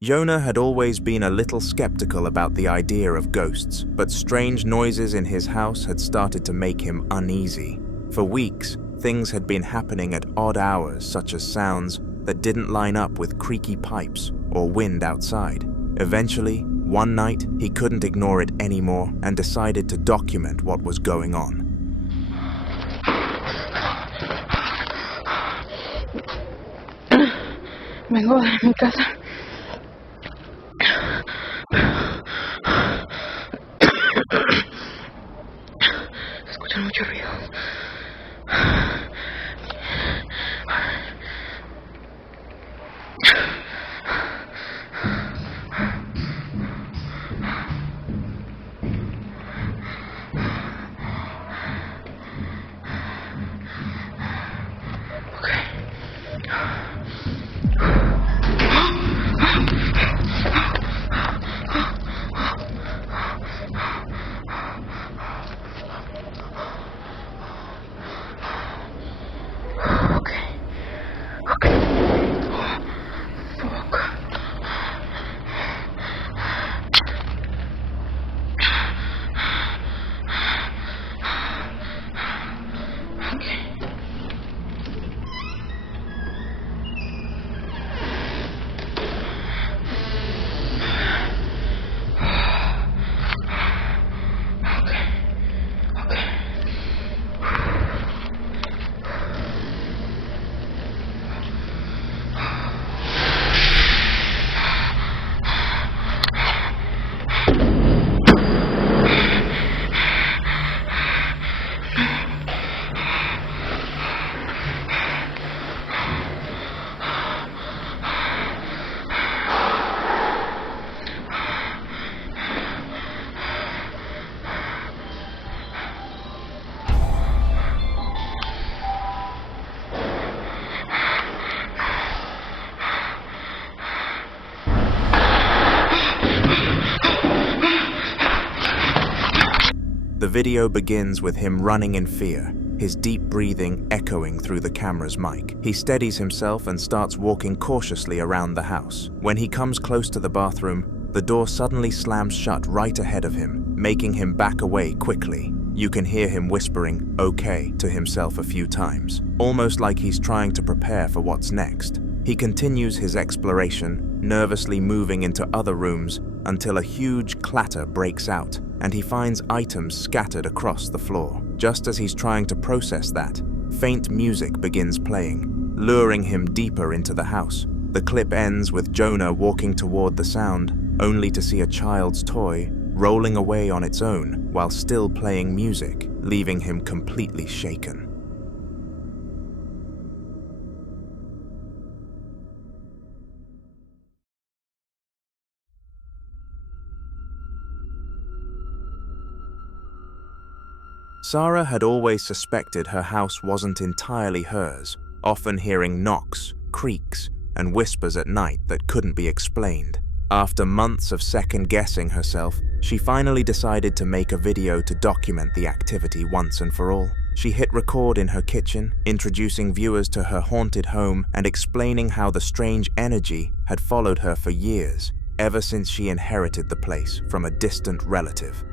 Jonah had always been a little skeptical about the idea of ghosts, but strange noises in his house had started to make him uneasy. For weeks, things had been happening at odd hours, such as sounds that didn't line up with creaky pipes or wind outside. Eventually, one night, he couldn't ignore it anymore and decided to document what was going on. Vengo de mi casa. Se escuchan muchos ruidos. The video begins with him running in fear, his deep breathing echoing through the camera's mic. He steadies himself and starts walking cautiously around the house. When he comes close to the bathroom, the door suddenly slams shut right ahead of him, making him back away quickly. You can hear him whispering, "Okay," to himself a few times, almost like he's trying to prepare for what's next. He continues his exploration, nervously moving into other rooms until a huge clatter breaks out, and he finds items scattered across the floor. Just as he's trying to process that, faint music begins playing, luring him deeper into the house. The clip ends with Jonah walking toward the sound, only to see a child's toy rolling away on its own while still playing music, leaving him completely shaken. Sarah had always suspected her house wasn't entirely hers, often hearing knocks, creaks, and whispers at night that couldn't be explained. After months of second-guessing herself, she finally decided to make a video to document the activity once and for all. She hit record in her kitchen, introducing viewers to her haunted home and explaining how the strange energy had followed her for years, ever since she inherited the place from a distant relative.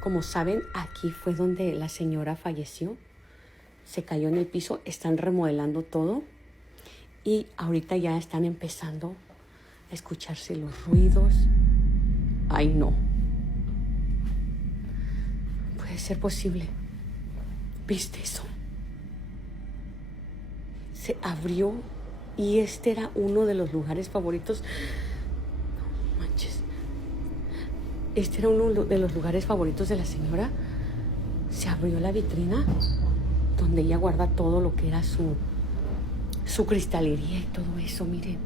Como saben, aquí fue donde la señora falleció. Se cayó en el piso, están remodelando todo y ahorita ya están empezando a escucharse los ruidos. Ay, no. Puede ser posible. ¿Viste eso? Se abrió y este era uno de los lugares favoritos. No manches. Este era uno de los lugares favoritos de la señora. Se abrió la vitrina donde ella guarda todo lo que era su cristalería y todo eso, miren.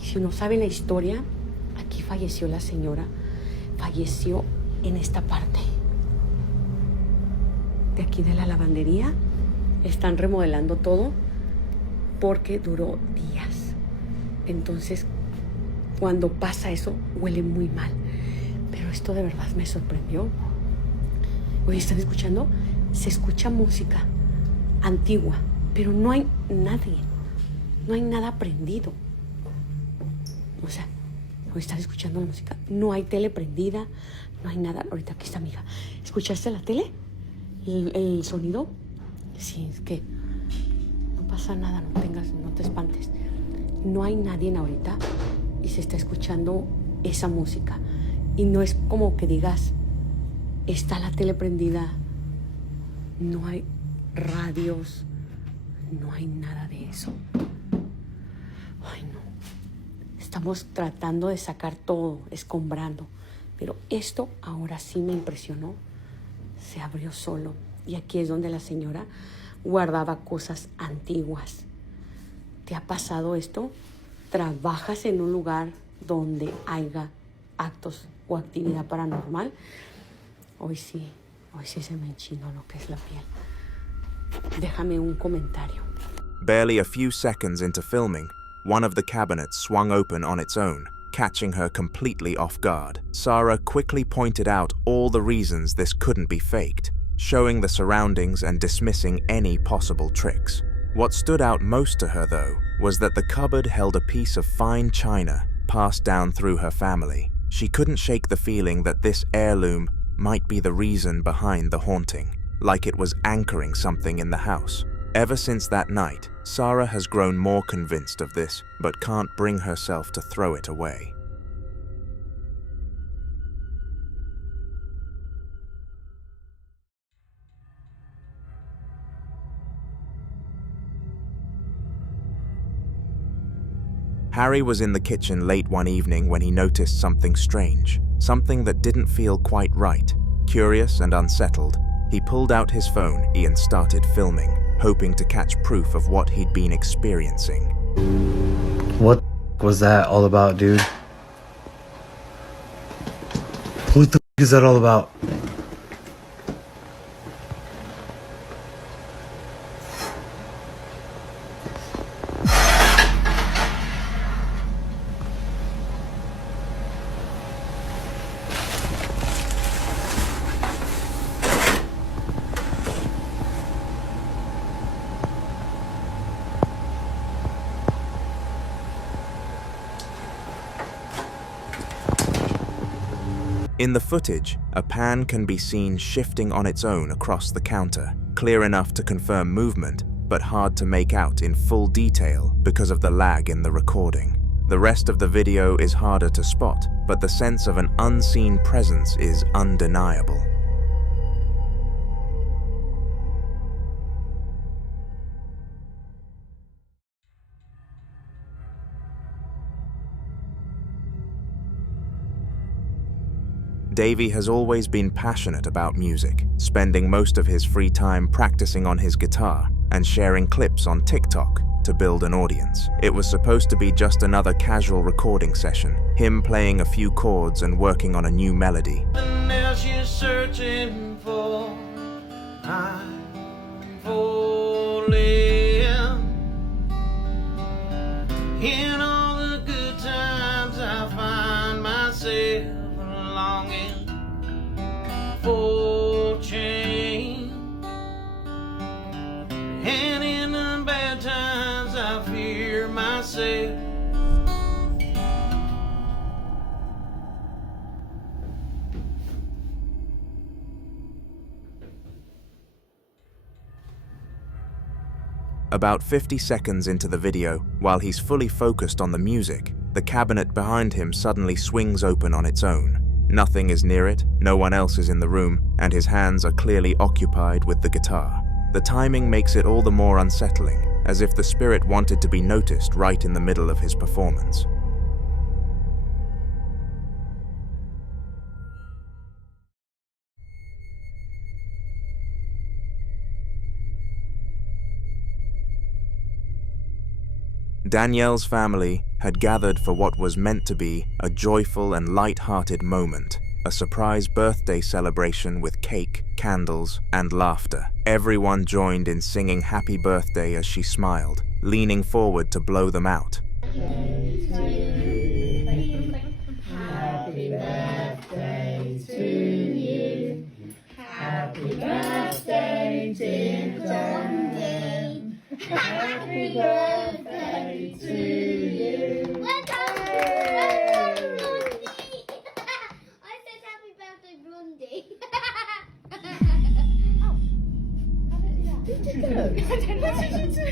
Y si no saben la historia, aquí falleció la señora. Falleció en esta parte. De aquí de la lavandería. Están remodelando todo porque duró días. Entonces, cuando pasa eso, huele muy mal. Pero esto de verdad me sorprendió. Oye, ¿están escuchando? Se escucha música antigua, pero no hay nadie. No hay nada prendido. O sea, ¿o estás escuchando la música? No hay tele prendida, no hay nada. Ahorita aquí está mi hija. ¿Escuchaste la tele? ¿El sonido? Sí, es que no pasa nada, no te espantes. No hay nadie ahorita y se está escuchando esa música. Y no es como que digas, está la tele prendida, no hay radios, no hay nada de eso. Ay, no. Estamos tratando de sacar todo, escombrando. Pero esto ahora sí me impresionó. Se abrió solo. Y aquí es donde la señora guardaba cosas antiguas. ¿Te ha pasado esto? ¿Trabajas en un lugar donde haya actos o actividad paranormal? Hoy sí se me enchinó lo que es la piel. Déjame un comentario. Barely a few seconds into filming, one of the cabinets swung open on its own, catching her completely off guard. Sarah quickly pointed out all the reasons this couldn't be faked, showing the surroundings and dismissing any possible tricks. What stood out most to her, though, was that the cupboard held a piece of fine china passed down through her family. She couldn't shake the feeling that this heirloom might be the reason behind the haunting, like it was anchoring something in the house. Ever since that night, Sarah has grown more convinced of this, but can't bring herself to throw it away. Harry was in the kitchen late one evening when he noticed something strange, something that didn't feel quite right. Curious and unsettled, he pulled out his phone and started filming, hoping to catch proof of what he'd been experiencing. What was that all about, dude? What the is that all about? In the footage, a pan can be seen shifting on its own across the counter, clear enough to confirm movement, but hard to make out in full detail because of the lag in the recording. The rest of the video is harder to spot, but the sense of an unseen presence is undeniable. Davey has always been passionate about music, spending most of his free time practicing on his guitar and sharing clips on TikTok to build an audience. It was supposed to be just another casual recording session, him playing a few chords and working on a new melody. And now she's searching for in all the good times I find myself longing for change, and in the bad times I fear myself. About 50 seconds into the video, while he's fully focused on the music, the cabinet behind him suddenly swings open on its own. Nothing is near it, no one else is in the room, and his hands are clearly occupied with the guitar. The timing makes it all the more unsettling, as if the spirit wanted to be noticed right in the middle of his performance. Danielle's family had gathered for what was meant to be a joyful and light-hearted moment, a surprise birthday celebration with cake, candles, and laughter. Everyone joined in singing happy birthday as she smiled, leaning forward to blow them out. Happy birthday to you. Happy birthday, dear Danielle. Happy birthday to you.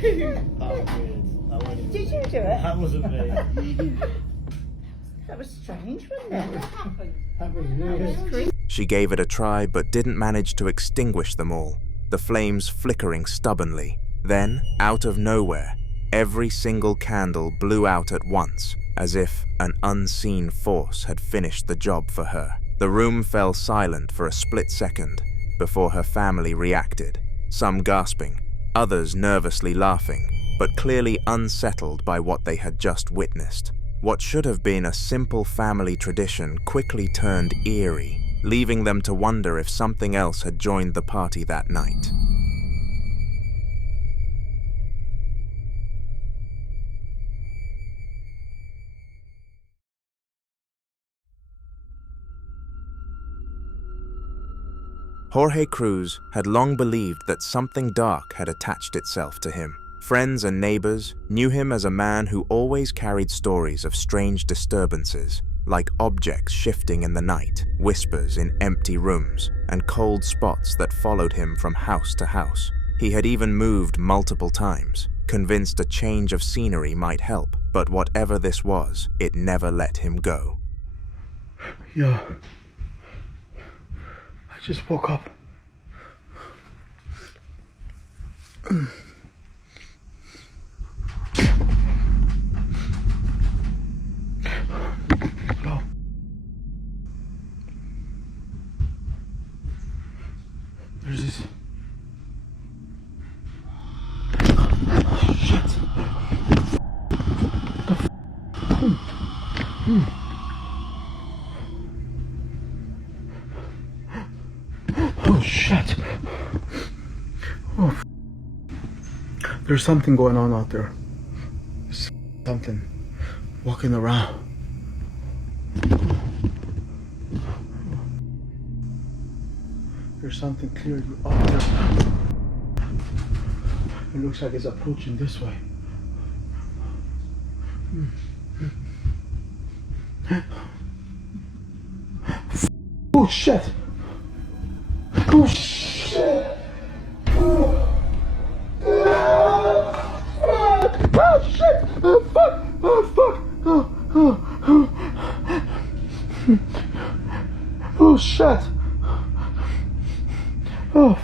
Oh, good. I wouldn't. Did you do it? That wasn't me. That was strange, wasn't it? What happened? That was weird. She gave it a try but didn't manage to extinguish them all, the flames flickering stubbornly. Then, out of nowhere, every single candle blew out at once, as if an unseen force had finished the job for her. The room fell silent for a split second before her family reacted, some gasping, others nervously laughing, but clearly unsettled by what they had just witnessed. What should have been a simple family tradition quickly turned eerie, leaving them to wonder if something else had joined the party that night. Jorge Cruz had long believed that something dark had attached itself to him. Friends and neighbors knew him as a man who always carried stories of strange disturbances, like objects shifting in the night, whispers in empty rooms, and cold spots that followed him from house to house. He had even moved multiple times, convinced a change of scenery might help, but whatever this was, it never let him go. Yeah. I just woke up. Hello. There's this. Shit. Oh shit. Oh. There's something going on out there. There's something walking around. There's something clearly out there. It looks like it's approaching this way. Oh shit! Oh shit! Oh shit! Oh fuck! Oh fuck! Oh shit! Oh.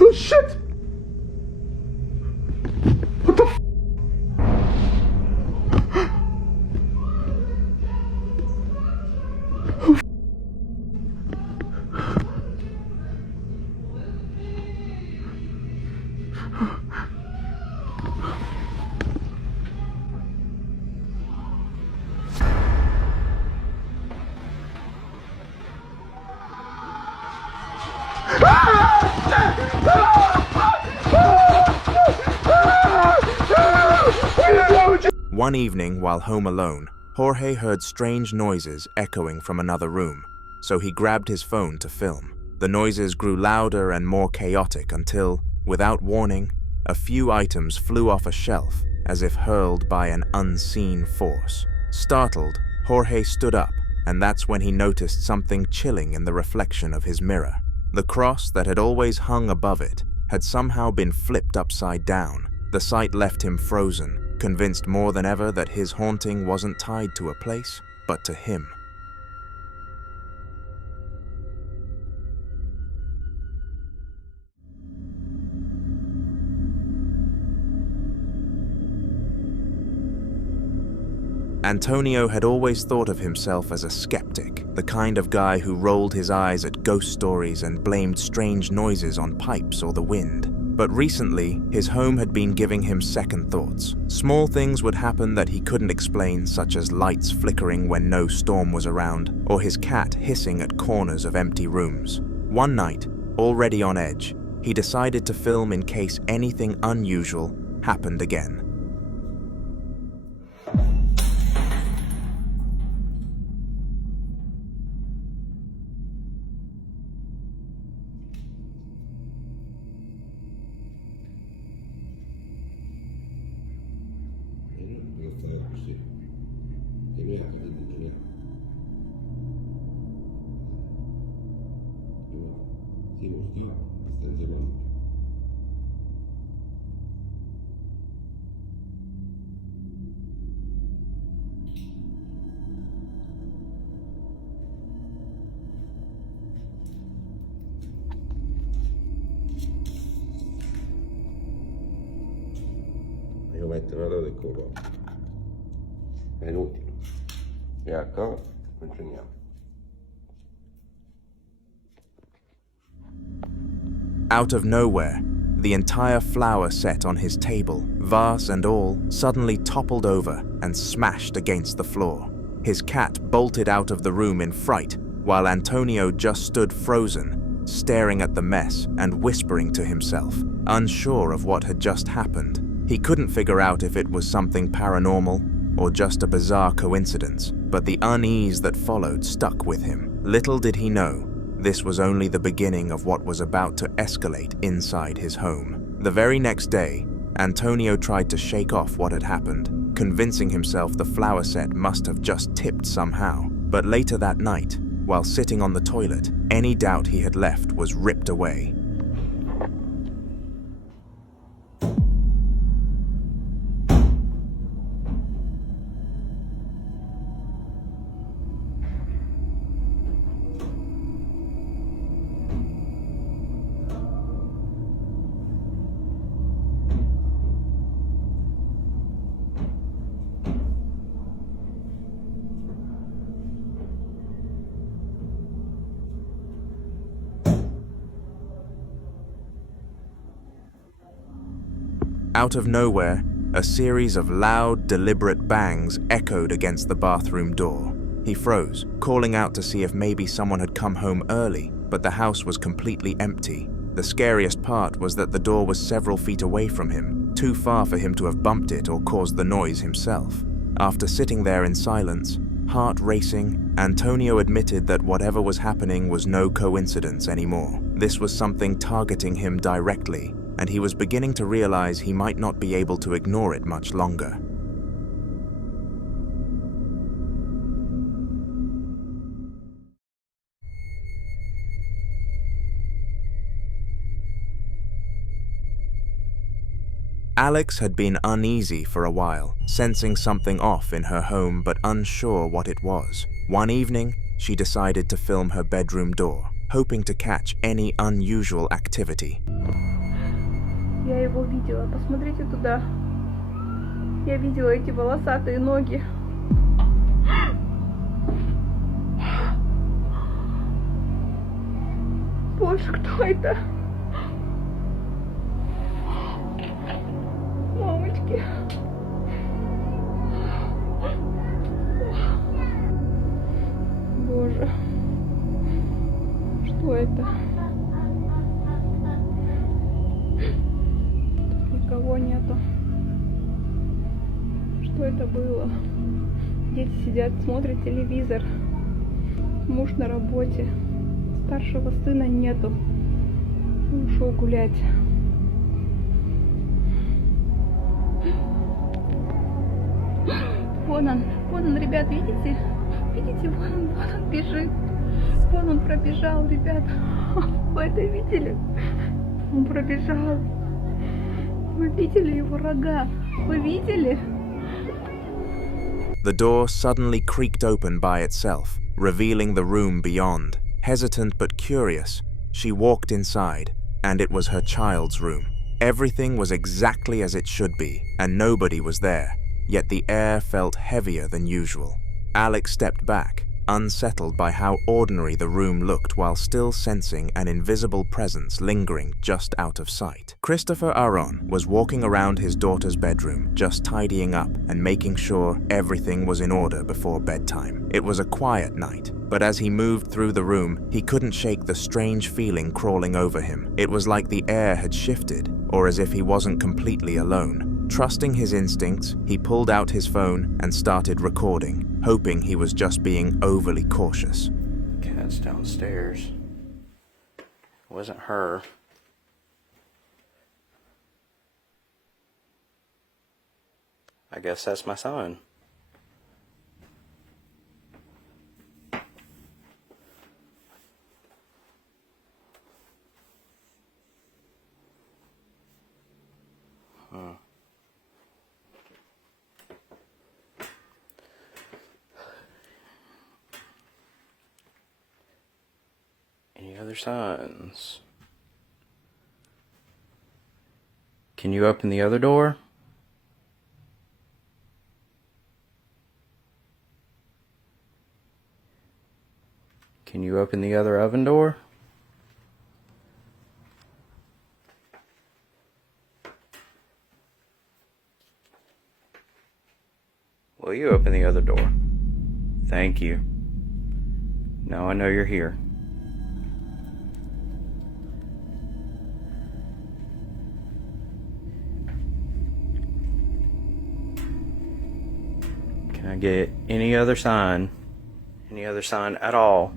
Oh shit! What the f? One evening, while home alone, Jorge heard strange noises echoing from another room, so he grabbed his phone to film. The noises grew louder and more chaotic until, without warning, a few items flew off a shelf as if hurled by an unseen force. Startled, Jorge stood up, and that's when he noticed something chilling in the reflection of his mirror. The cross that had always hung above it had somehow been flipped upside down. The sight left him frozen, convinced more than ever that his haunting wasn't tied to a place, but to him. Antonio had always thought of himself as a skeptic, the kind of guy who rolled his eyes at ghost stories and blamed strange noises on pipes or the wind. But recently, his home had been giving him second thoughts. Small things would happen that he couldn't explain, such as lights flickering when no storm was around, or his cat hissing at corners of empty rooms. One night, already on edge, he decided to film in case anything unusual happened again. metterla del colore. È inutile. E ecco, continuiamo. Out of nowhere, the entire flower set on his table, vase and all, suddenly toppled over and smashed against the floor. His cat bolted out of the room in fright, while Antonio just stood frozen, staring at the mess and whispering to himself, unsure of what had just happened. He couldn't figure out if it was something paranormal or just a bizarre coincidence, but the unease that followed stuck with him. Little did he know, this was only the beginning of what was about to escalate inside his home. The very next day, Antonio tried to shake off what had happened, convincing himself the flower set must have just tipped somehow. But later that night, while sitting on the toilet, any doubt he had left was ripped away. Out of nowhere, a series of loud, deliberate bangs echoed against the bathroom door. He froze, calling out to see if maybe someone had come home early, but the house was completely empty. The scariest part was that the door was several feet away from him, too far for him to have bumped it or caused the noise himself. After sitting there in silence, heart racing, Antonio admitted that whatever was happening was no coincidence anymore. This was something targeting him directly, and he was beginning to realize he might not be able to ignore it much longer. Alex had been uneasy for a while, sensing something off in her home but unsure what it was. One evening, she decided to film her bedroom door, hoping to catch any unusual activity. Я его видела. Посмотрите туда. Я видела эти волосатые ноги. Боже, кто это? Мамочки. Боже. Что это? Никого нету. Что это было? Дети сидят, смотрят телевизор. Муж на работе. Старшего сына нету. Ушел гулять. Вон он, ребят, видите? Видите, вон он бежит. Вон он пробежал, ребят. Вы это видели? Он пробежал. Вы видели его рога? Вы видели? The door suddenly creaked open by itself, revealing the room beyond. Hesitant but curious, she walked inside, and it was her child's room. Everything was exactly as it should be, and nobody was there, yet the air felt heavier than usual. Alex stepped back, unsettled by how ordinary the room looked while still sensing an invisible presence lingering just out of sight. Christopher Aron was walking around his daughter's bedroom, just tidying up and making sure everything was in order before bedtime. It was a quiet night, but as he moved through the room, he couldn't shake the strange feeling crawling over him. It was like the air had shifted, or as if he wasn't completely alone. Trusting his instincts, he pulled out his phone and started recording, hoping he was just being overly cautious. Cat's downstairs. It wasn't her. I guess that's my son. Any other signs? Can you open the other door? Can you open the other oven door? Will you open the other door? Thank you. Now I know you're here. Can I get any other sign? Any other sign at all?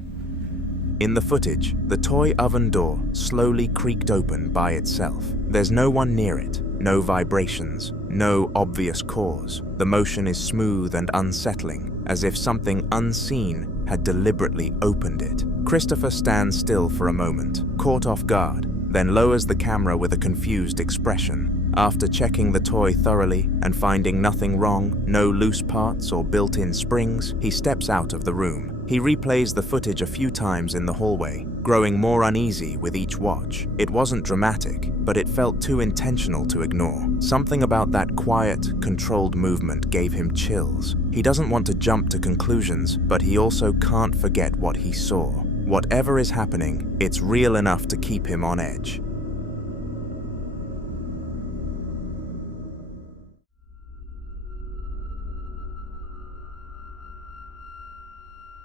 In the footage, the toy oven door slowly creaked open by itself. There's no one near it, no vibrations, no obvious cause. The motion is smooth and unsettling, as if something unseen had deliberately opened it. Christopher stands still for a moment, caught off guard, then lowers the camera with a confused expression. After checking the toy thoroughly and finding nothing wrong, no loose parts or built-in springs, he steps out of the room. He replays the footage a few times in the hallway, growing more uneasy with each watch. It wasn't dramatic, but it felt too intentional to ignore. Something about that quiet, controlled movement gave him chills. He doesn't want to jump to conclusions, but he also can't forget what he saw. Whatever is happening, it's real enough to keep him on edge.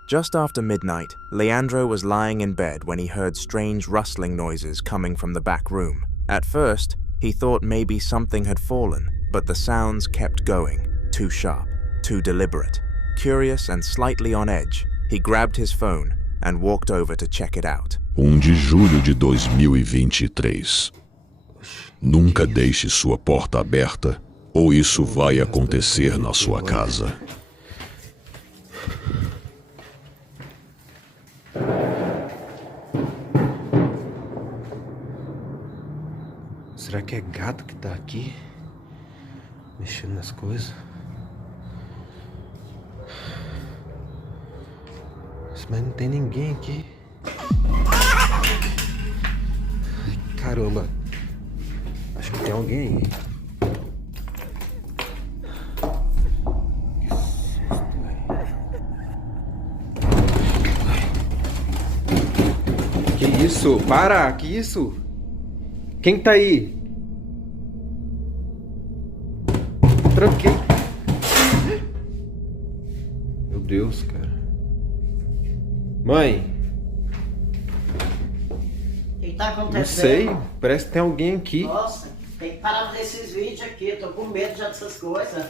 Just after midnight, Leandro was lying in bed when he heard strange rustling noises coming from the back room. At first, he thought maybe something had fallen, but the sounds kept going, too sharp, too deliberate. Curious and slightly on edge, he grabbed his phone and walked over to check it out. 1 de julho de 2023. Nunca deixe sua porta aberta, ou isso vai acontecer na sua casa. Será que é gato que tá aqui? Mexendo nas coisas? Mas não tem ninguém aqui. Ai, caramba. Acho que tem alguém aí. Que isso? Para! Que isso? Quem tá aí? Tranquei. Meu Deus, cara. Mãe. O que tá acontecendo? Não sei. Parece que tem alguém aqui. Nossa, tem que parar desses vídeos aqui. Eu tô com medo já dessas coisas.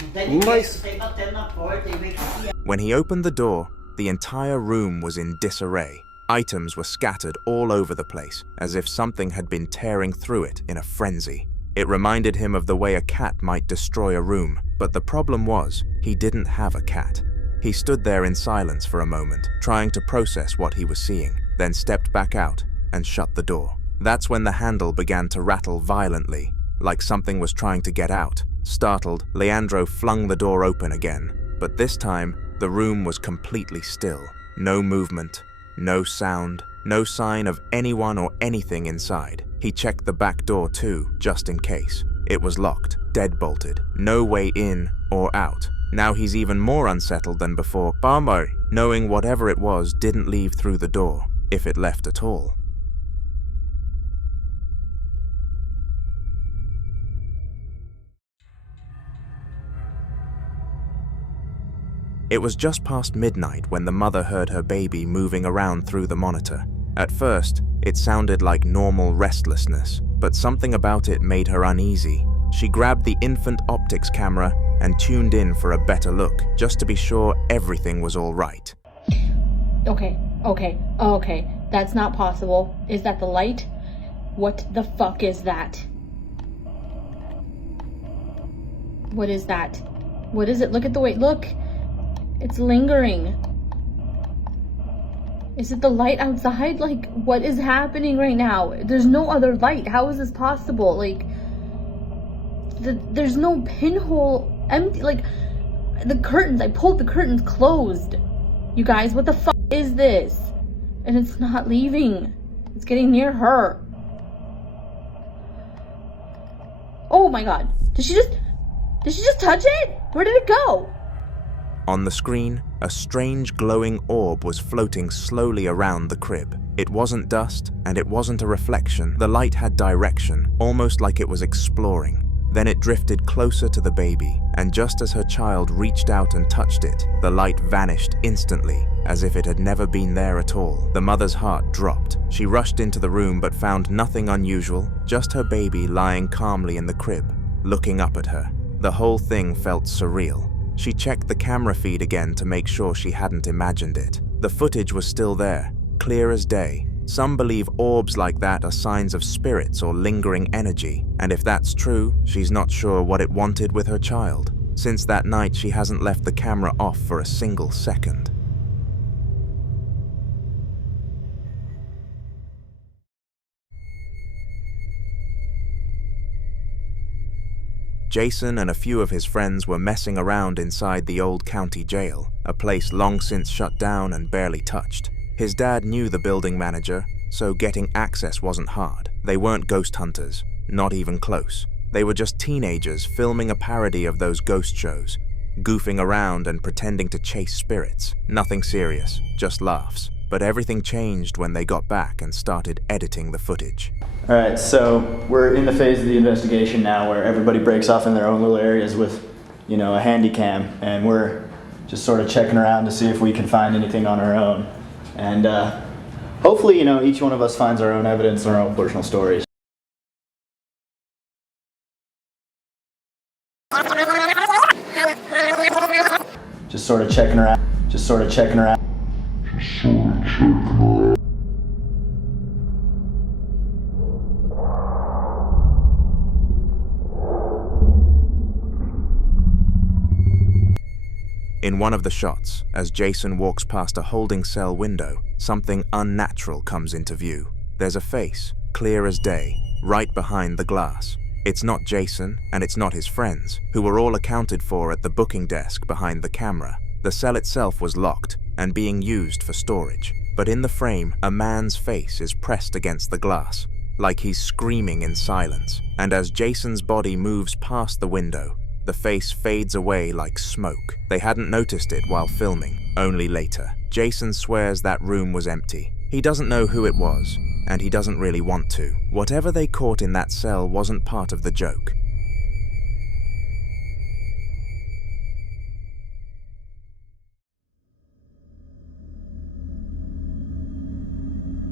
Não tem ninguém que tem batendo na porta e vem aqui. When he opened the door, the entire room was in disarray. Items were scattered all over the place, as if something had been tearing through it in a frenzy. It reminded him of the way a cat might destroy a room, but the problem was, he didn't have a cat. He stood there in silence for a moment, trying to process what he was seeing, then stepped back out and shut the door. That's when the handle began to rattle violently, like something was trying to get out. Startled, Leandro flung the door open again, but this time, the room was completely still. No movement, no sound, no sign of anyone or anything inside. He checked the back door too, just in case. It was locked, dead-bolted, no way in or out. Now he's even more unsettled than before, knowing whatever it was didn't leave through the door, if it left at all. It was just past midnight when the mother heard her baby moving around through the monitor. At first, it sounded like normal restlessness, but something about it made her uneasy. She grabbed the infant optics camera and tuned in for a better look, just to be sure everything was all right. Okay. That's not possible. Is that the light? What the fuck is that? What is that? What is it? Look at the way, look. It's lingering. Is it the light outside? Like, what is happening right now? There's no other light. How is this possible? Like, there's no pinhole empty. Like, the curtains, I pulled the curtains closed. You guys, what the fuck is this? And it's not leaving. It's getting near her. Oh my god. Did she just touch it? Where did it go? On the screen, A strange glowing orb was floating slowly around the crib. It wasn't dust, and it wasn't a reflection. The light had direction, almost like it was exploring. Then it drifted closer to the baby, and just as her child reached out and touched it, the light vanished instantly, as if it had never been there at all. The mother's heart dropped. She rushed into the room but found nothing unusual, just her baby lying calmly in the crib, looking up at her. The whole thing felt surreal. She checked the camera feed again to make sure she hadn't imagined it. The footage was still there, clear as day. Some believe orbs like that are signs of spirits or lingering energy, and if that's true, she's not sure what it wanted with her child. Since that night, she hasn't left the camera off for a single second. Jason and a few of his friends were messing around inside the old county jail, a place long since shut down and barely touched. His dad knew the building manager, so getting access wasn't hard. They weren't ghost hunters, not even close. They were just teenagers filming a parody of those ghost shows, goofing around and pretending to chase spirits. Nothing serious, just laughs. But everything changed when they got back and started editing the footage. All right, so we're in the phase of the investigation now where everybody breaks off in their own little areas with, a handy cam, and we're just sort of checking around to see if we can find anything on our own. And hopefully, each one of us finds our own evidence and our own personal stories. Just sort of checking around. In one of the shots, as Jason walks past a holding cell window, something unnatural comes into view. There's a face, clear as day, right behind the glass. It's not Jason, and it's not his friends, who were all accounted for at the booking desk behind the camera. The cell itself was locked and being used for storage. But in the frame, a man's face is pressed against the glass, like he's screaming in silence. And as Jason's body moves past the window, the face fades away like smoke. They hadn't noticed it while filming, only later. Jason swears that room was empty. He doesn't know who it was, and he doesn't really want to. Whatever they caught in that cell wasn't part of the joke.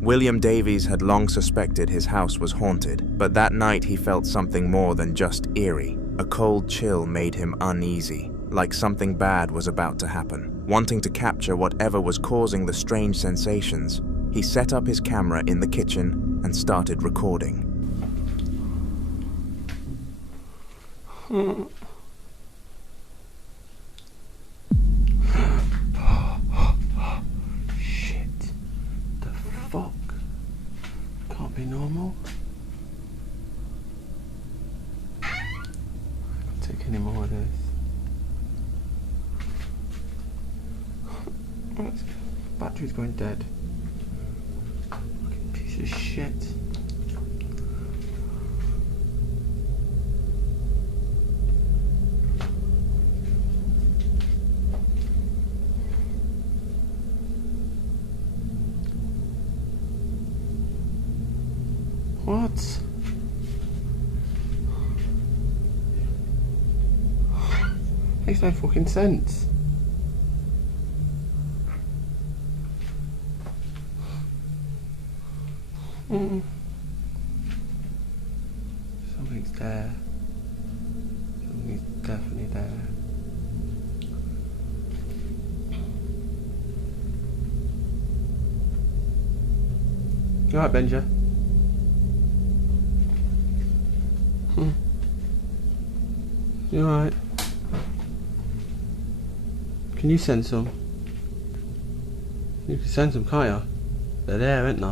William Davies had long suspected his house was haunted, but that night he felt something more than just eerie. A cold chill made him uneasy, like something bad was about to happen. Wanting to capture whatever was causing the strange sensations, he set up his camera in the kitchen and started recording. Shit. The fuck? Can't be normal. Take any more of this. Battery's going dead. Fucking piece of shit. What? Makes no fucking sense. Something's there. Something's definitely there. You alright, Benja? You alright? Can you send some? You can send some, can't you? They're there, aren't they?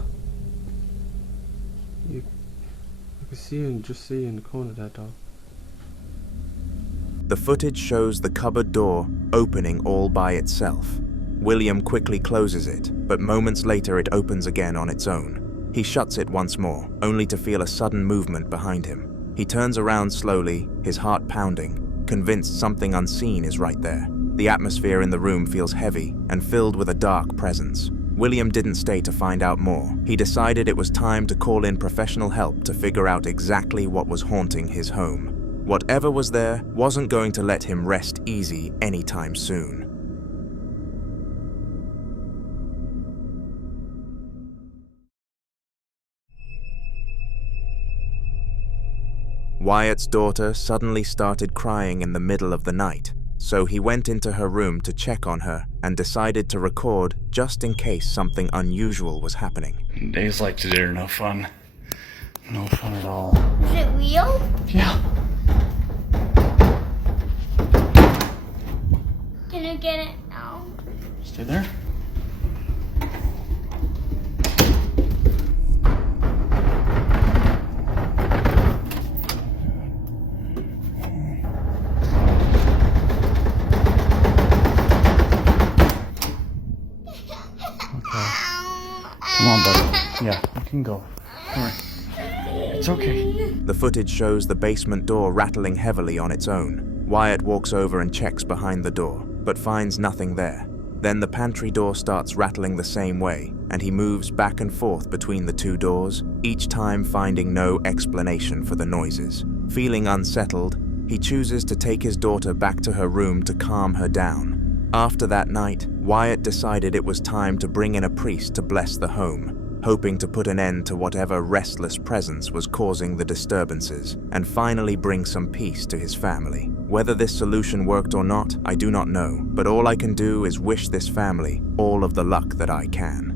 I can see you, just see you in the corner there, dog. The footage shows the cupboard door opening all by itself. William quickly closes it, but moments later it opens again on its own. He shuts it once more, only to feel a sudden movement behind him. He turns around slowly, his heart pounding, convinced something unseen is right there. The atmosphere in the room feels heavy and filled with a dark presence. William didn't stay to find out more. He decided it was time to call in professional help to figure out exactly what was haunting his home. Whatever was there wasn't going to let him rest easy anytime soon. Wyatt's daughter suddenly started crying in the middle of the night, so he went into her room to check on her and decided to record just in case something unusual was happening. Days like today are no fun. No fun at all. Is it real? Yeah. Can I get it now? Stay there. Come on, buddy. Yeah, you can go. All right. It's okay. The footage shows the basement door rattling heavily on its own. Wyatt walks over and checks behind the door, but finds nothing there. Then the pantry door starts rattling the same way, and he moves back and forth between the two doors, each time finding no explanation for the noises. Feeling unsettled, he chooses to take his daughter back to her room to calm her down. After that night, Wyatt decided it was time to bring in a priest to bless the home, hoping to put an end to whatever restless presence was causing the disturbances and finally bring some peace to his family. Whether this solution worked or not, I do not know, but all I can do is wish this family all of the luck that I can.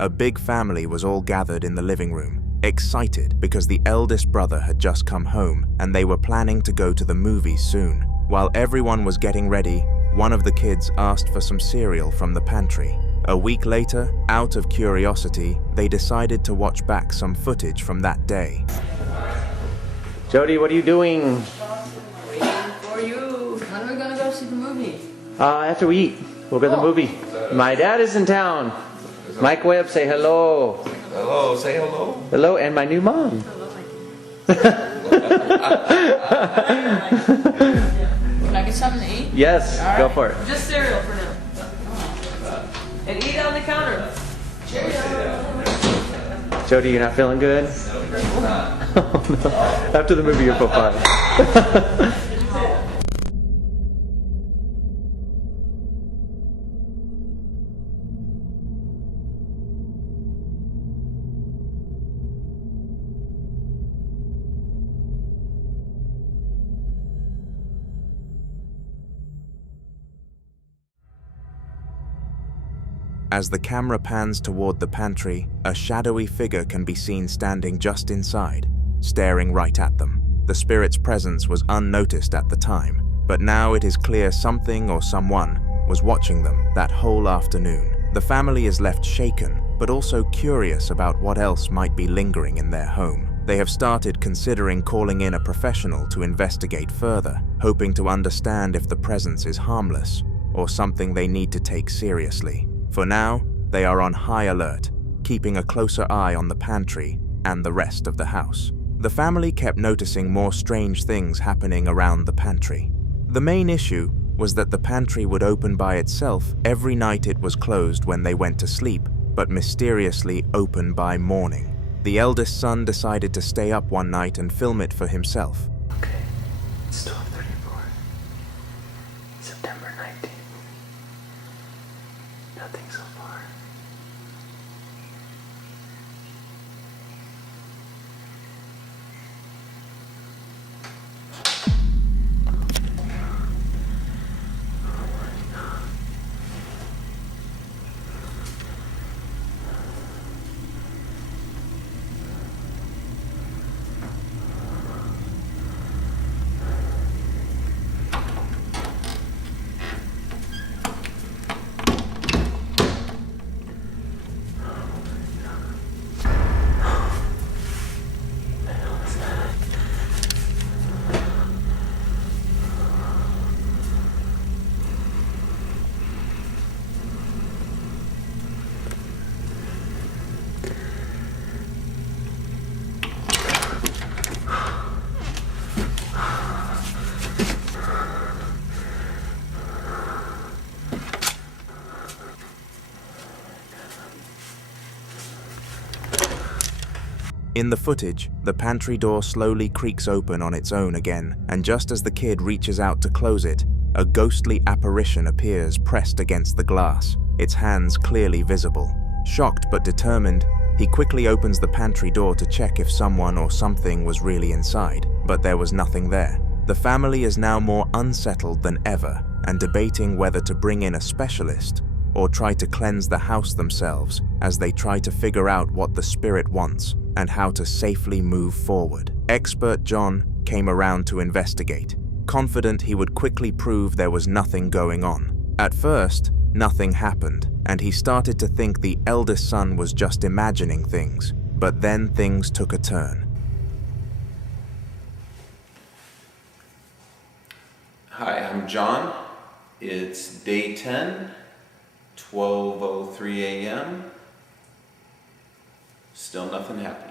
A big family was all gathered in the living room, excited because the eldest brother had just come home and they were planning to go to the movies soon. While everyone was getting ready, one of the kids asked for some cereal from the pantry. A week later, out of curiosity, they decided to watch back some footage from that day. Jody, what are you doing? Waiting for you. When are we gonna go see the movie? After we eat, we'll go to the movie. My dad is in town. Mike Webb, say hello. Hello, say hello. Hello, and my new mom. Can I get something to eat? Yes, All go right. for it. Just cereal for now. And eat on the counter. Jody, you're not feeling good? Oh, no. After the movie, you'll feel fine. As the camera pans toward the pantry, a shadowy figure can be seen standing just inside, staring right at them. The spirit's presence was unnoticed at the time, but now it is clear something or someone was watching them that whole afternoon. The family is left shaken, but also curious about what else might be lingering in their home. They have started considering calling in a professional to investigate further, hoping to understand if the presence is harmless or something they need to take seriously. For now, they are on high alert, keeping a closer eye on the pantry and the rest of the house. The family kept noticing more strange things happening around the pantry. The main issue was that the pantry would open by itself every night it was closed when they went to sleep, but mysteriously open by morning. The eldest son decided to stay up one night and film it for himself. Okay, it's 12:34. September 19th. Nothing so far. In the footage, the pantry door slowly creaks open on its own again, and just as the kid reaches out to close it, a ghostly apparition appears pressed against the glass, its hands clearly visible. Shocked but determined, he quickly opens the pantry door to check if someone or something was really inside, but there was nothing there. The family is now more unsettled than ever and debating whether to bring in a specialist or try to cleanse the house themselves as they try to figure out what the spirit wants and how to safely move forward. Expert John came around to investigate, confident he would quickly prove there was nothing going on. At first, nothing happened, and he started to think the eldest son was just imagining things, but then things took a turn. Hi, I'm John. It's day 10, 12:03 a.m. Still nothing happening.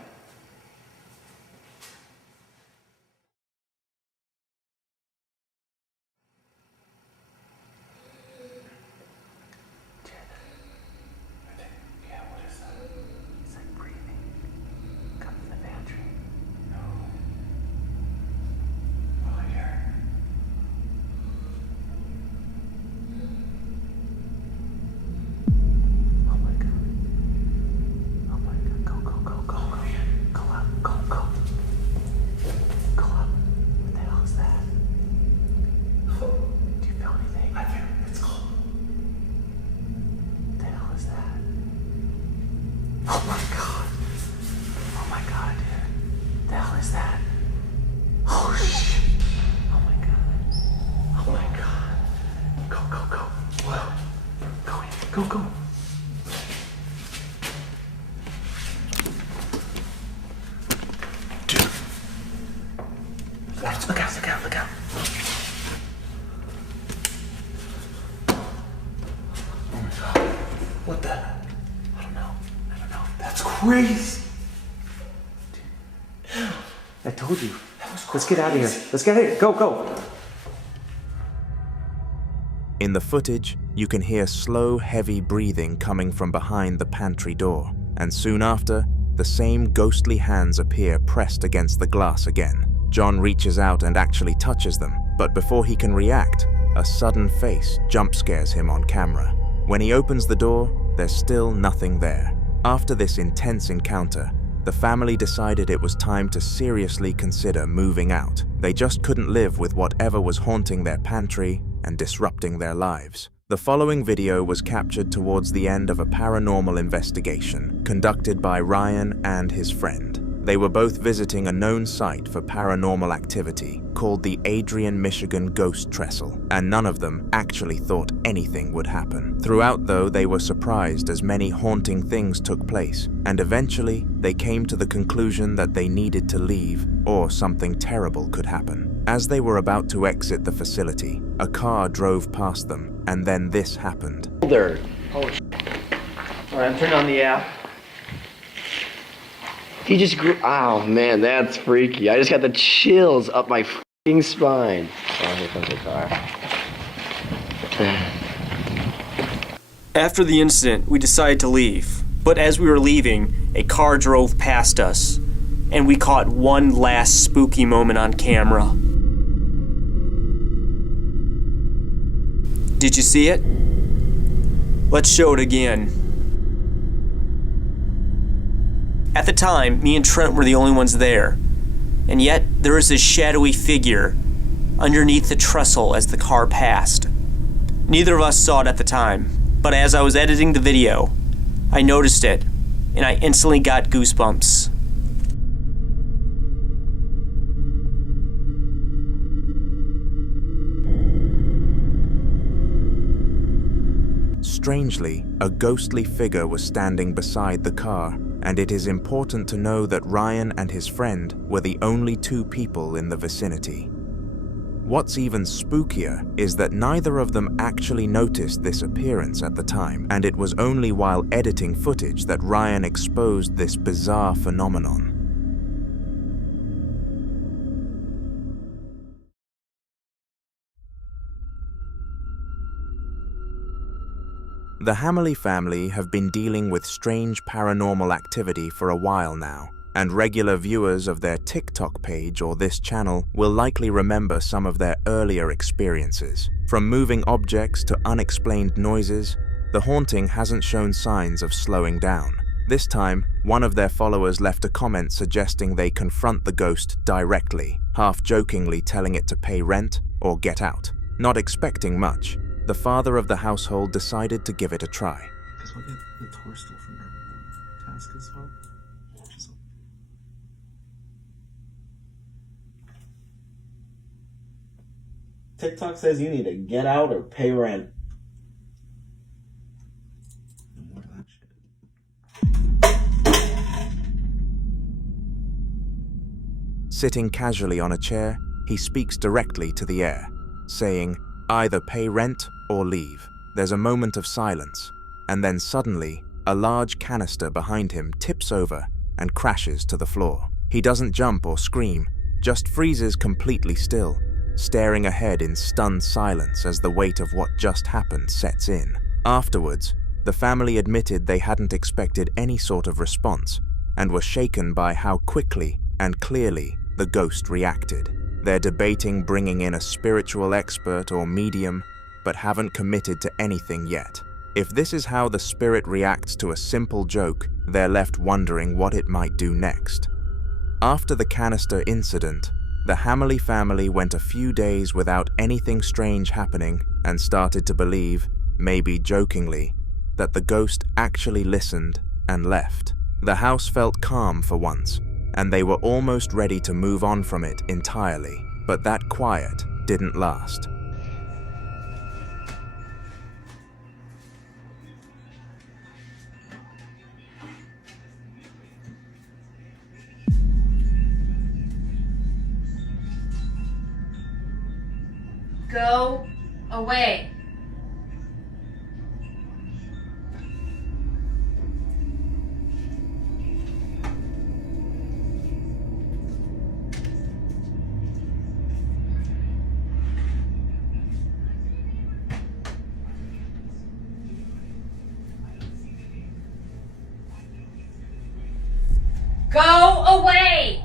Go, go. Dude. Look out, look out, look out. Oh my God. What the? I don't know. That's crazy. I told you. Let's get out of here. Let's get out of here. Go, go. In the footage, you can hear slow, heavy breathing coming from behind the pantry door, and soon after, the same ghostly hands appear pressed against the glass again. John reaches out and actually touches them, but before he can react, a sudden face jump scares him on camera. When he opens the door, there's still nothing there. After this intense encounter, the family decided it was time to seriously consider moving out. They just couldn't live with whatever was haunting their pantry and disrupting their lives. The following video was captured towards the end of a paranormal investigation conducted by Ryan and his friend. They were both visiting a known site for paranormal activity called the Adrian, Michigan Ghost Trestle, and none of them actually thought anything would happen. Throughout, though, they were surprised as many haunting things took place, and eventually they came to the conclusion that they needed to leave or something terrible could happen. As they were about to exit the facility, a car drove past them, and then this happened. There. Oh, shit. All right, I'm turning on the app. He just grew. Oh man, that's freaky. I just got the chills up my f***ing spine. Oh, here comes the car. After the incident, we decided to leave. But as we were leaving, a car drove past us, and we caught one last spooky moment on camera. Did you see it? Let's show it again. At the time, me and Trent were the only ones there, and yet there was this shadowy figure underneath the trestle as the car passed. Neither of us saw it at the time, but as I was editing the video, I noticed it, and I instantly got goosebumps. Strangely, a ghostly figure was standing beside the car, and it is important to know that Ryan and his friend were the only two people in the vicinity. What's even spookier is that neither of them actually noticed this appearance at the time, and it was only while editing footage that Ryan exposed this bizarre phenomenon. The Hammerly family have been dealing with strange paranormal activity for a while now, and regular viewers of their TikTok page or this channel will likely remember some of their earlier experiences. From moving objects to unexplained noises, the haunting hasn't shown signs of slowing down. This time, one of their followers left a comment suggesting they confront the ghost directly, half-jokingly telling it to pay rent or get out. Not expecting much, the father of the household decided to give it a try. Because we'll get the tour still from our task as well. TikTok says you need to get out or pay rent. Sitting casually on a chair, he speaks directly to the air, saying, either pay rent or leave. There's a moment of silence, and then suddenly, a large canister behind him tips over and crashes to the floor. He doesn't jump or scream, just freezes completely still, staring ahead in stunned silence as the weight of what just happened sets in. Afterwards, the family admitted they hadn't expected any sort of response and were shaken by how quickly and clearly the ghost reacted. They're debating bringing in a spiritual expert or medium, but haven't committed to anything yet. If this is how the spirit reacts to a simple joke, they're left wondering what it might do next. After the canister incident, the Hammerly family went a few days without anything strange happening and started to believe, maybe jokingly, that the ghost actually listened and left. The house felt calm for once, and they were almost ready to move on from it entirely, but that quiet didn't last. Go away. Go away!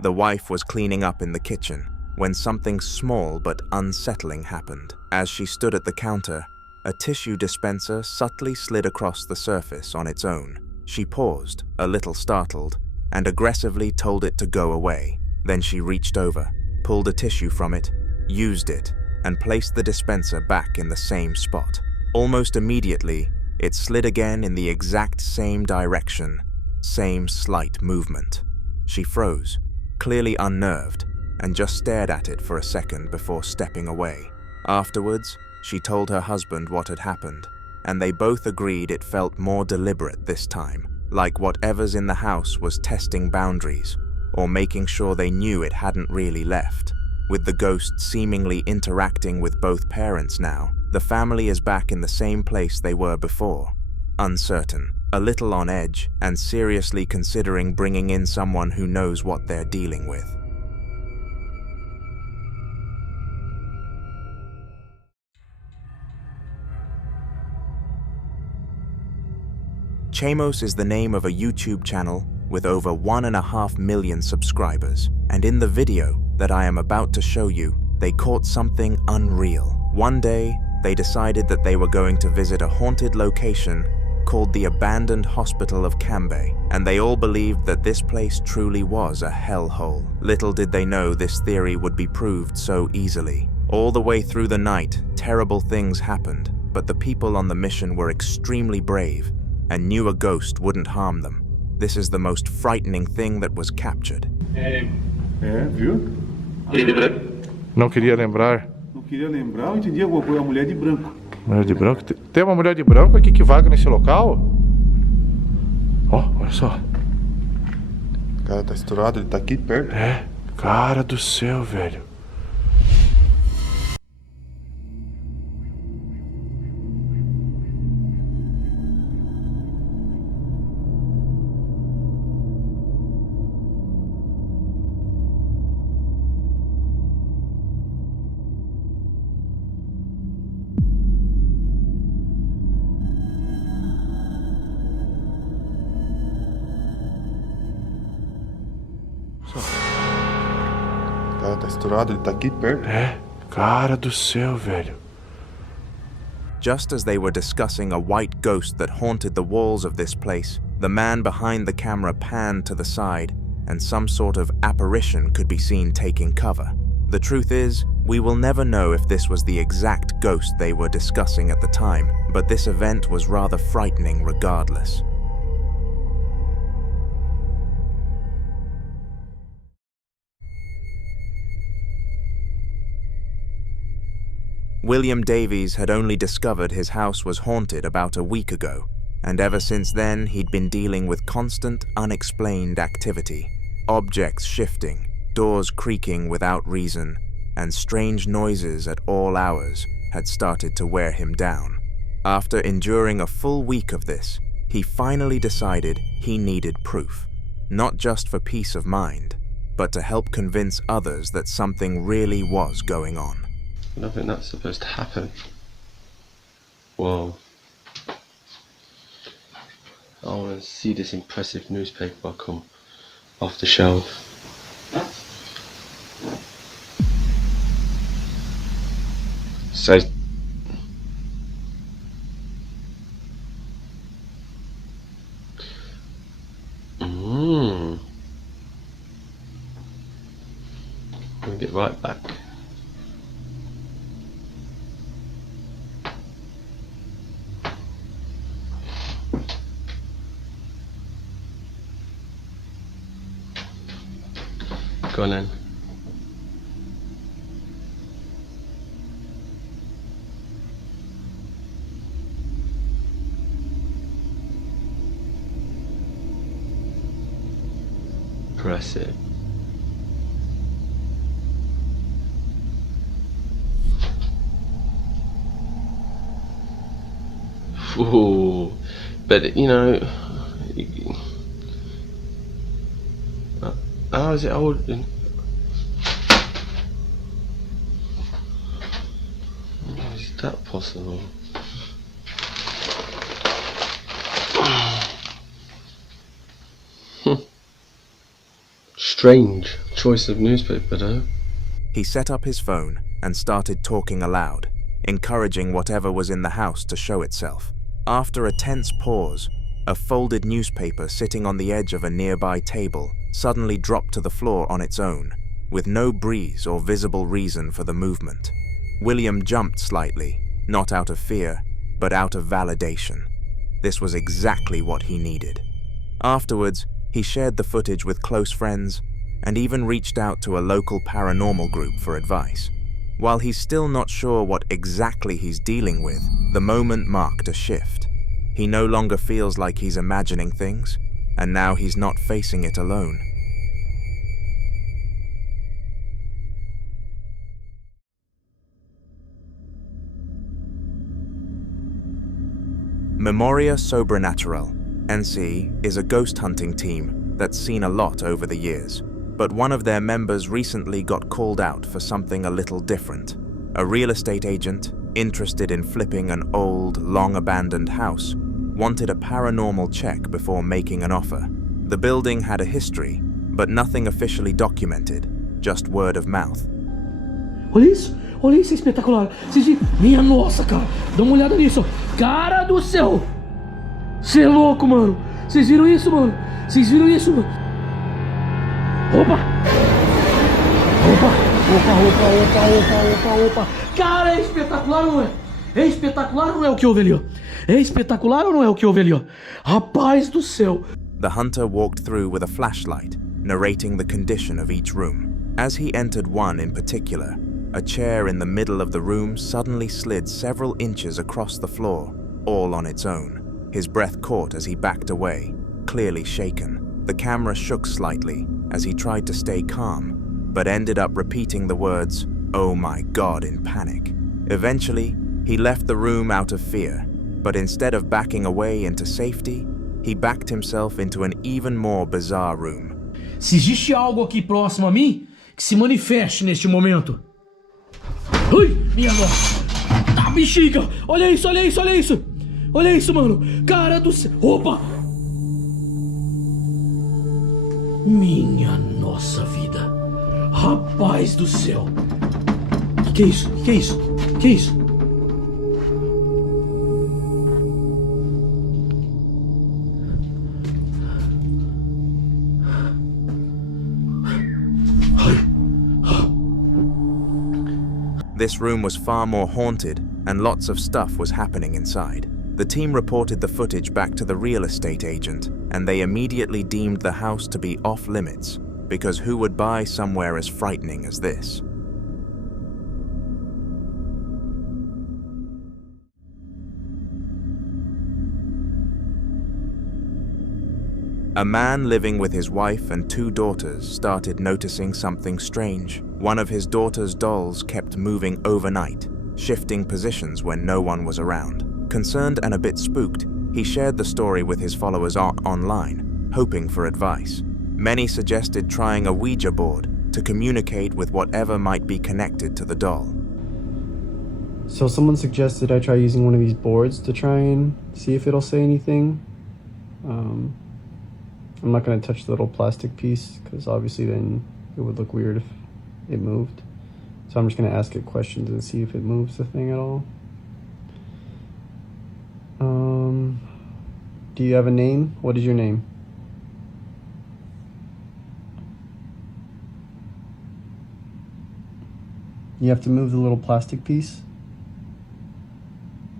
The wife was cleaning up in the kitchen when something small but unsettling happened. As she stood at the counter, a tissue dispenser subtly slid across the surface on its own. She paused, a little startled, and aggressively told it to go away. Then she reached over, pulled a tissue from it, used it, and placed the dispenser back in the same spot. Almost immediately, it slid again in the exact same direction, same slight movement. She froze, clearly unnerved, and just stared at it for a second before stepping away. Afterwards, she told her husband what had happened, and they both agreed it felt more deliberate this time, like whatever's in the house was testing boundaries, or making sure they knew it hadn't really left. With the ghost seemingly interacting with both parents now, the family is back in the same place they were before, uncertain, a little on edge, and seriously considering bringing in someone who knows what they're dealing with. Chamos is the name of a YouTube channel with over 1.5 million subscribers, and in the video that I am about to show you, they caught something unreal. One day, they decided that they were going to visit a haunted location called the Abandoned Hospital of Cambay, and they all believed that this place truly was a hellhole. Little did they know this theory would be proved so easily. All the way through the night, terrible things happened, but the people on the mission were extremely brave and knew a ghost wouldn't harm them. This is the most frightening thing that was captured. Viu? Não queria lembrar. Não queria lembrar, eu entendi alguma coisa, a mulher de branco. Mulher de branco? Tem uma mulher de branco aqui que vaga nesse local? Ó, olha só. O cara tá estourado, ele tá aqui perto. É, cara do céu, velho. tá estourado, ele tá aqui perto. É, cara do céu, velho. Just as they were discussing a white ghost that haunted the walls of this place, the man behind the camera panned to the side, and some sort of apparition could be seen taking cover. The truth is, we will never know if this was the exact ghost they were discussing at the time, but this event was rather frightening regardless. William Davies had only discovered his house was haunted about a week ago, and ever since then he'd been dealing with constant, unexplained activity. Objects shifting, doors creaking without reason, and strange noises at all hours had started to wear him down. After enduring a full week of this, he finally decided he needed proof, not just for peace of mind, but to help convince others that something really was going on. I don't think that's supposed to happen. Whoa. I want to see this impressive newspaper come off the shelf. So we'll get right back. Go on then. Press it. Ooh, but you know, how is it old? How is that possible? Strange choice of newspaper, though. He set up his phone and started talking aloud, encouraging whatever was in the house to show itself. After a tense pause, a folded newspaper sitting on the edge of a nearby table suddenly dropped to the floor on its own, with no breeze or visible reason for the movement. William jumped slightly, not out of fear, but out of validation. This was exactly what he needed. Afterwards, he shared the footage with close friends and even reached out to a local paranormal group for advice. While he's still not sure what exactly he's dealing with, the moment marked a shift. He no longer feels like he's imagining things, and now he's not facing it alone. Memoria Sobrenatural, NC, is a ghost hunting team that's seen a lot over the years, but one of their members recently got called out for something a little different. A real estate agent, interested in flipping an old, long-abandoned house, wanted a paranormal check before making an offer. The building had a history, but nothing officially documented, just word of mouth. Olha isso é espetacular. Vocês viram? Minha nossa, cara, dá uma olhada nisso. Cara do céu! Cê é louco, mano. Vocês viram isso, mano? Vocês viram isso, mano? Opa! Opa! Cara, é espetacular ou não é? É espetacular ou não é o que houve ali, ó? É espetacular ou não é o que houve ali, ó? Rapaz do céu! The hunter walked through with a flashlight, narrating the condition of each room. As he entered one in particular, a chair in the middle of the room suddenly slid several inches across the floor, all on its own. His breath caught as he backed away, clearly shaken. The camera shook slightly as he tried to stay calm, but ended up repeating the words, "Oh my God," in panic. Eventually, he left the room out of fear, but instead of backing away into safety, he backed himself into an even more bizarre room. Se existe algo aqui próximo a mim, que se manifeste neste momento. Ai, minha nossa! Tá, bexiga! Olha isso! Olha isso, mano! Cara do céu! Opa! Minha nossa vida! Rapaz do céu. Que é isso? Que é isso? Que é isso? This room was far more haunted, and lots of stuff was happening inside. The team reported the footage back to the real estate agent, and they immediately deemed the house to be off limits, because who would buy somewhere as frightening as this? A man living with his wife and 2 daughters started noticing something strange. One of his daughter's dolls kept moving overnight, shifting positions when no one was around. Concerned and a bit spooked, he shared the story with his followers online, hoping for advice. Many suggested trying a Ouija board to communicate with whatever might be connected to the doll. So someone suggested I try using one of these boards to try and see if it'll say anything. I'm not going to touch the little plastic piece because obviously then it would look weird if it moved. So I'm just going to ask it questions and see if it moves the thing at all. Do you have a name? What is your name? You have to move the little plastic piece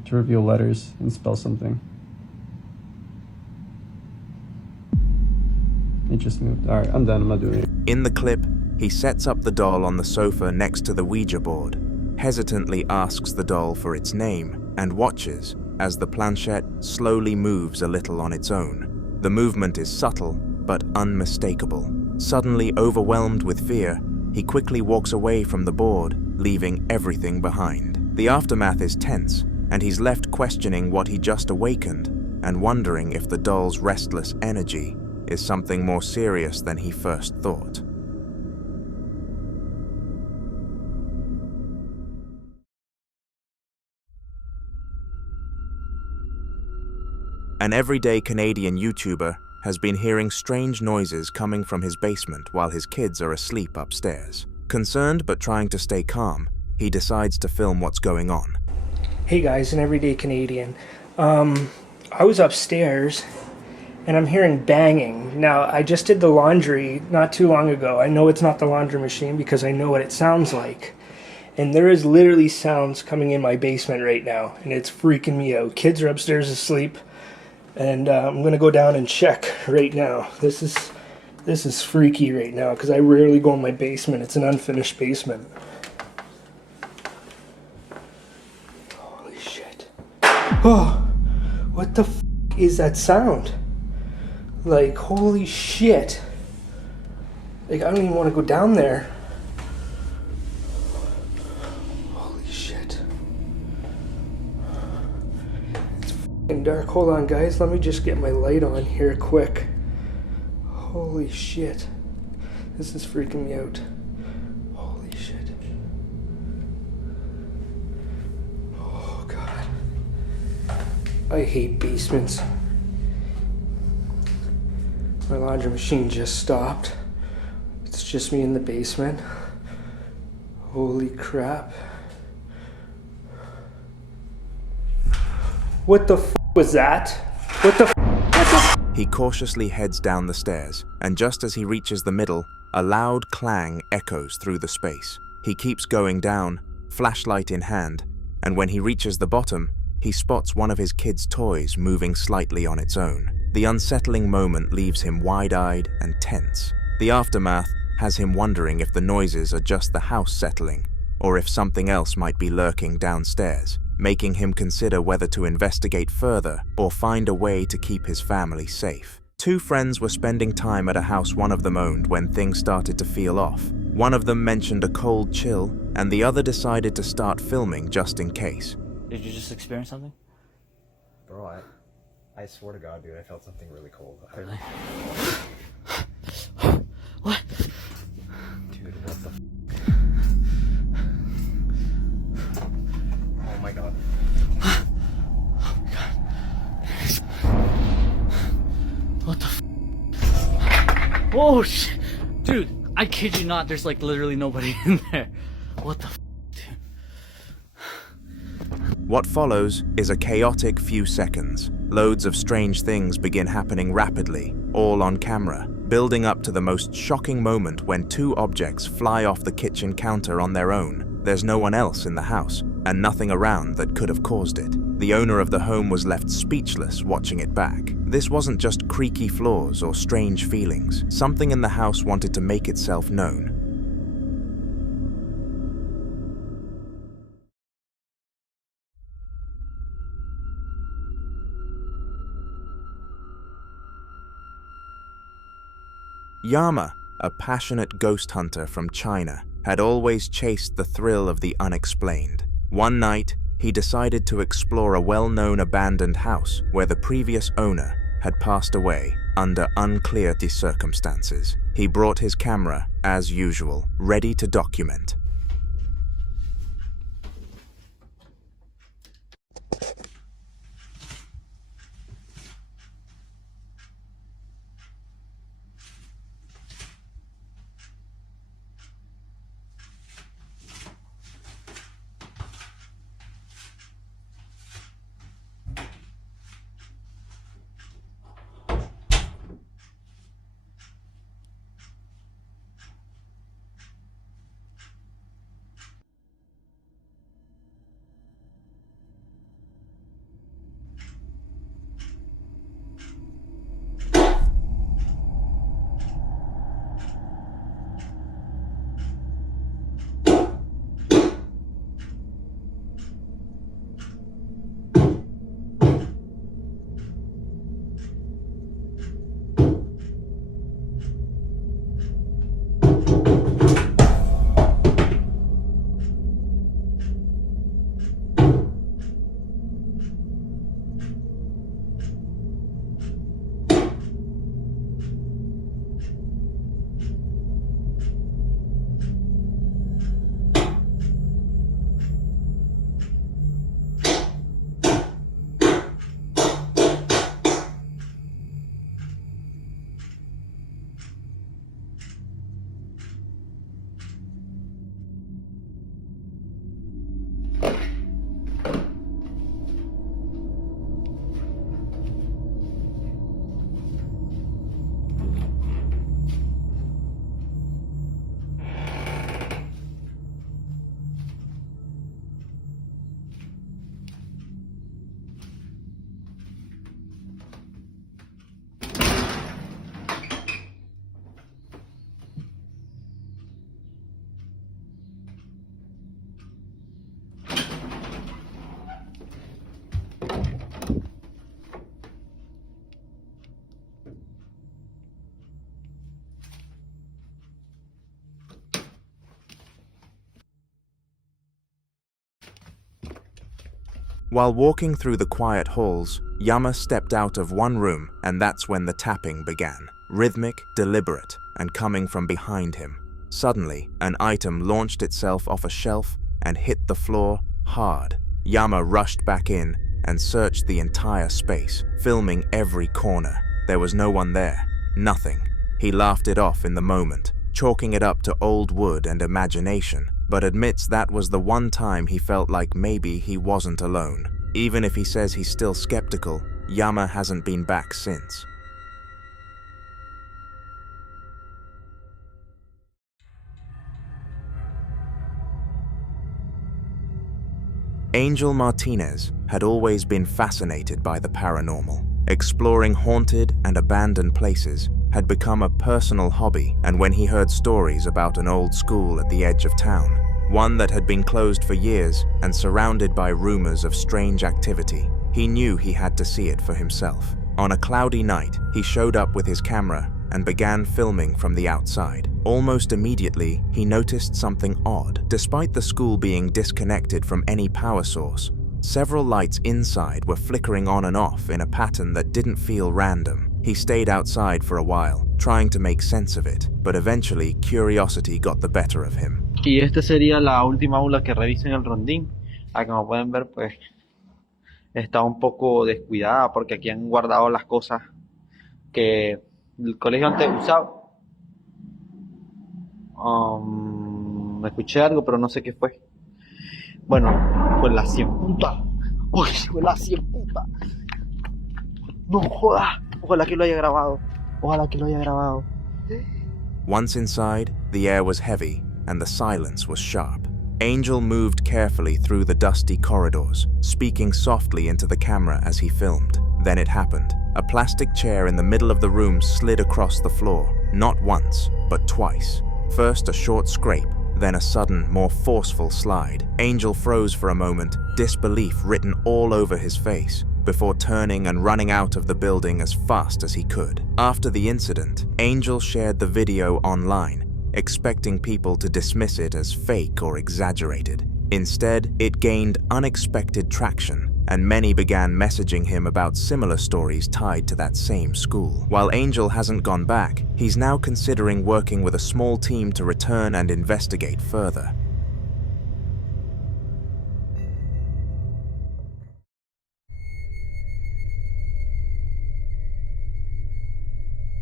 to reveal letters and spell something. It just moved. All right, I'm done. I'm not doing it. In the clip, he sets up the doll on the sofa next to the Ouija board, hesitantly asks the doll for its name, and watches as the planchette slowly moves a little on its own. The movement is subtle, but unmistakable. Suddenly overwhelmed with fear, he quickly walks away from the board, leaving everything behind. The aftermath is tense, and he's left questioning what he just awakened, and wondering if the doll's restless energy is something more serious than he first thought. An everyday Canadian YouTuber has been hearing strange noises coming from his basement while his kids are asleep upstairs. Concerned but trying to stay calm, he decides to film what's going on. Hey guys, an everyday Canadian. I was upstairs and I'm hearing banging. Now, I just did the laundry not too long ago. I know it's not the laundry machine because I know what it sounds like. And there is literally sounds coming in my basement right now, and it's freaking me out. Kids are upstairs asleep, and I'm gonna go down and check right now. This is freaky right now because I rarely go in my basement. It's an unfinished basement. Holy shit. Oh, what the f is that sound? Like, holy shit. Like, I don't even want to go down there. Holy shit. It's f***ing dark. Hold on, guys. Let me just get my light on here quick. Holy shit. This is freaking me out. Holy shit. Oh, God. I hate basements. My laundry machine just stopped. It's just me in the basement. Holy crap. What the f was that? What the f? He cautiously heads down the stairs, and just as he reaches the middle, a loud clang echoes through the space. He keeps going down, flashlight in hand, and when he reaches the bottom, he spots one of his kids' toys moving slightly on its own. The unsettling moment leaves him wide-eyed and tense. The aftermath has him wondering if the noises are just the house settling, or if something else might be lurking downstairs, making him consider whether to investigate further or find a way to keep his family safe. 2 friends were spending time at a house one of them owned when things started to feel off. One of them mentioned a cold chill, and the other decided to start filming just in case. Did you just experience something? Bro, I swear to God, dude, I felt something really cold. Really? What? Dude, what the Oh my God. What the f? Oh shit. Dude, I kid you not, there's like literally nobody in there. What the f? What follows is a chaotic few seconds. Loads of strange things begin happening rapidly, all on camera, building up to the most shocking moment when two objects fly off the kitchen counter on their own. There's no one else in the house, and nothing around that could have caused it. The owner of the home was left speechless watching it back. This wasn't just creaky floors or strange feelings. Something in the house wanted to make itself known. Yama, a passionate ghost hunter from China, had always chased the thrill of the unexplained. One night, he decided to explore a well-known abandoned house where the previous owner had passed away under unclear circumstances. He brought his camera, as usual, ready to document. While walking through the quiet halls, Yama stepped out of one room, and that's when the tapping began. Rhythmic, deliberate, and coming from behind him. Suddenly, an item launched itself off a shelf and hit the floor hard. Yama rushed back in and searched the entire space, filming every corner. There was no one there. Nothing. He laughed it off in the moment, chalking it up to old wood and imagination, but admits that was the one time he felt like maybe he wasn't alone. Even if he says he's still skeptical, Yama hasn't been back since. Angel Martinez had always been fascinated by the paranormal. Exploring haunted and abandoned places had become a personal hobby, and when he heard stories about an old school at the edge of town, one that had been closed for years and surrounded by rumors of strange activity, he knew he had to see it for himself. On a cloudy night, he showed up with his camera and began filming from the outside. Almost immediately, he noticed something odd. Despite the school being disconnected from any power source, several lights inside were flickering on and off in a pattern that didn't feel random. He stayed outside for a while, trying to make sense of it, but eventually curiosity got the better of him. Y esta sería la última aula que revisa en el rondín. Ah, como pueden ver, pues está un poco descuidada porque aquí han guardado las cosas que el colegio antes usaba. Escuché algo, pero no sé qué fue. Bueno, fue la 100 puta. Uy, fue la 100 puta. No joda. Ojalá que lo haya grabado. Ojalá que lo haya grabado. Once inside, the air was heavy and the silence was sharp. Angel moved carefully through the dusty corridors, speaking softly into the camera as he filmed. Then it happened. A plastic chair in the middle of the room slid across the floor, not once, but twice. First a short scrape, then a sudden, more forceful slide. Angel froze for a moment, disbelief written all over his face, before turning and running out of the building as fast as he could. After the incident, Angel shared the video online, expecting people to dismiss it as fake or exaggerated. Instead, it gained unexpected traction, and many began messaging him about similar stories tied to that same school. While Angel hasn't gone back, he's now considering working with a small team to return and investigate further.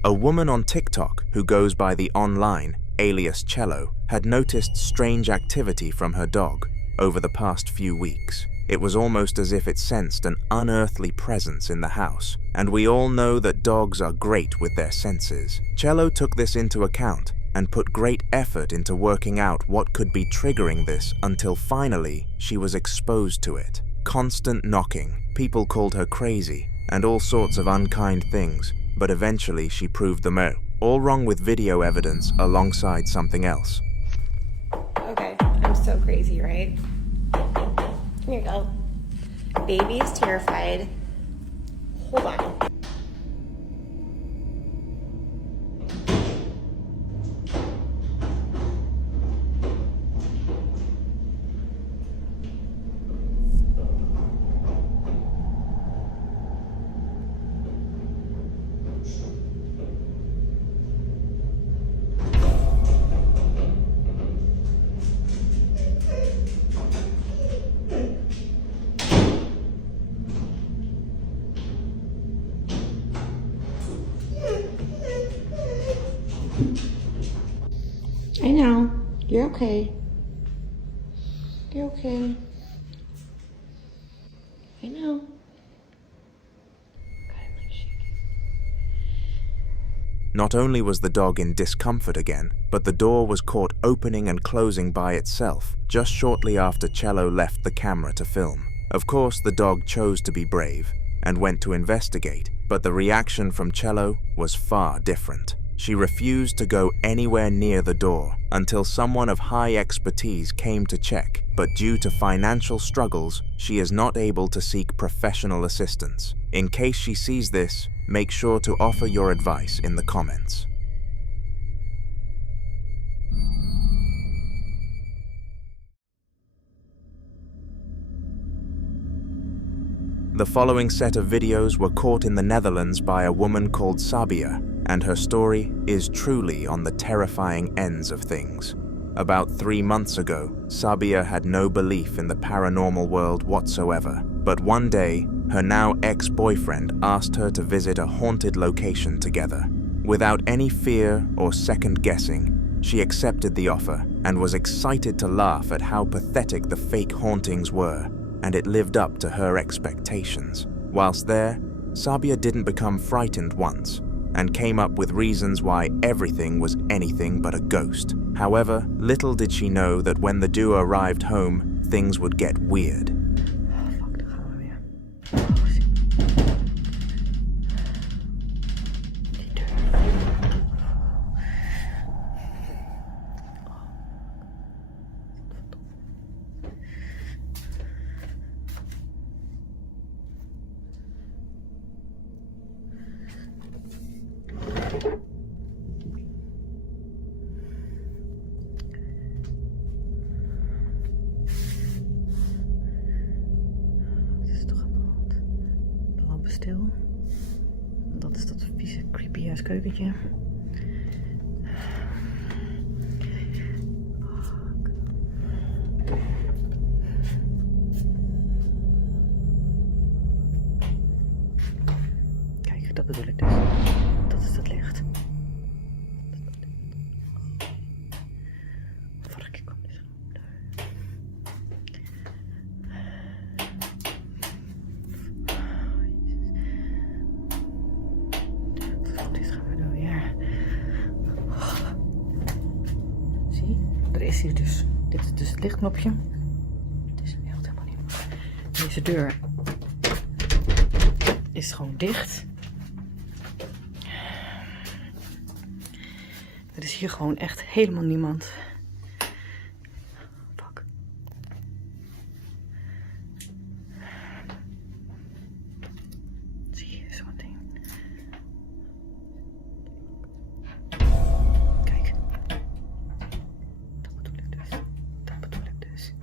A woman on TikTok who goes by the online alias Cello had noticed strange activity from her dog over the past few weeks. It was almost as if it sensed an unearthly presence in the house, and we all know that dogs are great with their senses. Cello took this into account and put great effort into working out what could be triggering this until finally she was exposed to it. Constant knocking, people called her crazy, and all sorts of unkind things, but eventually she proved them out. All wrong with video evidence alongside something else. Okay, I'm so crazy, right? Here you go. Baby is terrified. Hold on. I know. You're okay. You're okay. I know. Not only was the dog in discomfort again, but the door was caught opening and closing by itself just shortly after Cello left the camera to film. Of course, the dog chose to be brave and went to investigate, but the reaction from Cello was far different. She refused to go anywhere near the door until someone of high expertise came to check, but due to financial struggles, she is not able to seek professional assistance. In case she sees this, make sure to offer your advice in the comments. The following set of videos were caught in the Netherlands by a woman called Sabia, and her story is truly on the terrifying ends of things. About 3 months ago, Sabia had no belief in the paranormal world whatsoever, but one day, her now ex-boyfriend asked her to visit a haunted location together. Without any fear or second-guessing, she accepted the offer and was excited to laugh at how pathetic the fake hauntings were, and it lived up to her expectations. Whilst there, Sabia didn't become frightened once, and came up with reasons why everything was anything but a ghost. However, little did she know that when the duo arrived home, things would get weird. Stil. Dat is dat vieze, creepy ass keukentje. Kijk, dat bedoel ik dus. Dat is het licht. is hier dus. Dit is dus het lichtknopje. Het is echt helemaal niet. Deze deur is gewoon dicht. Er is hier gewoon echt helemaal niemand. Fuck. Zie je zo'n ding? Kijk. Dat bedoel ik dus. Dat bedoel ik dus.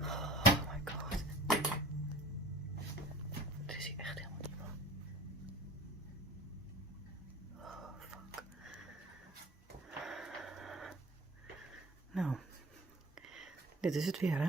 Oh my god. Er is hier echt helemaal niemand. Oh fuck. Nou, dit is het weer, hè?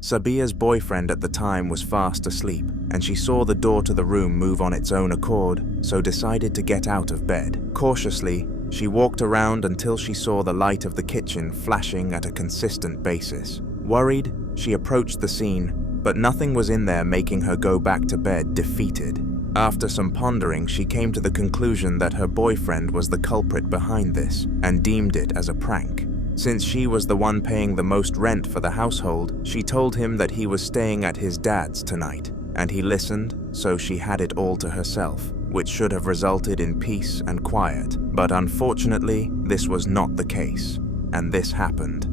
Sabia's boyfriend at the time was fast asleep, and she saw the door to the room move on its own accord, so decided to get out of bed. Cautiously, she walked around until she saw the light of the kitchen flashing at a consistent basis. Worried, she approached the scene, but nothing was in there, making her go back to bed defeated. After some pondering, she came to the conclusion that her boyfriend was the culprit behind this, and deemed it as a prank. Since she was the one paying the most rent for the household, she told him that he was staying at his dad's tonight, and he listened, so she had it all to herself, which should have resulted in peace and quiet. But unfortunately, this was not the case, and this happened.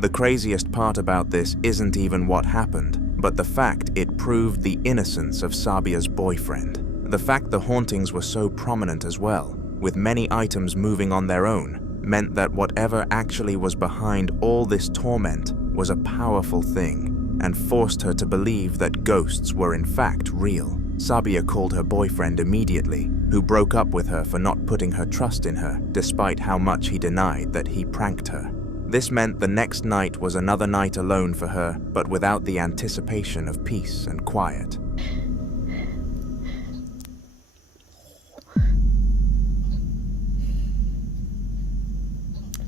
The craziest part about this isn't even what happened, but the fact it proved the innocence of Sabia's boyfriend. The fact the hauntings were so prominent as well, with many items moving on their own, meant that whatever actually was behind all this torment was a powerful thing, and forced her to believe that ghosts were in fact real. Sabia called her boyfriend immediately, who broke up with her for not putting her trust in her, despite how much he denied that he pranked her. This meant the next night was another night alone for her, but without the anticipation of peace and quiet.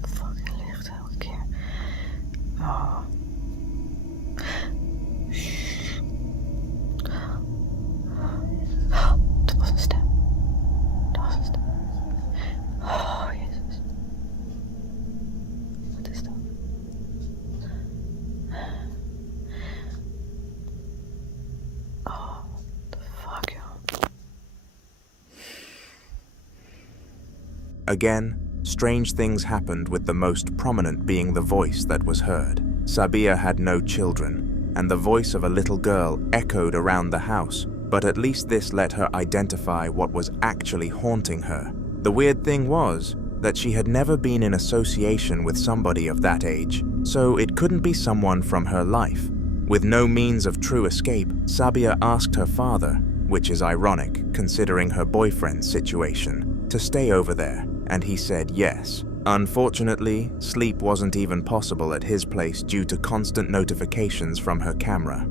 Fucking licht elke keer. Oh. Dat was een stem. Dat was een stem. Oh, Jezus. Wat is dat? Oh, what the fuck, joh. Again, strange things happened, with the most prominent being the voice that was heard. Sabia had no children, and the voice of a little girl echoed around the house, but at least this let her identify what was actually haunting her. The weird thing was that she had never been in association with somebody of that age, so it couldn't be someone from her life. With no means of true escape, Sabia asked her father, which is ironic considering her boyfriend's situation, to stay over there, and he said yes. Unfortunately, sleep wasn't even possible at his place due to constant notifications from her camera.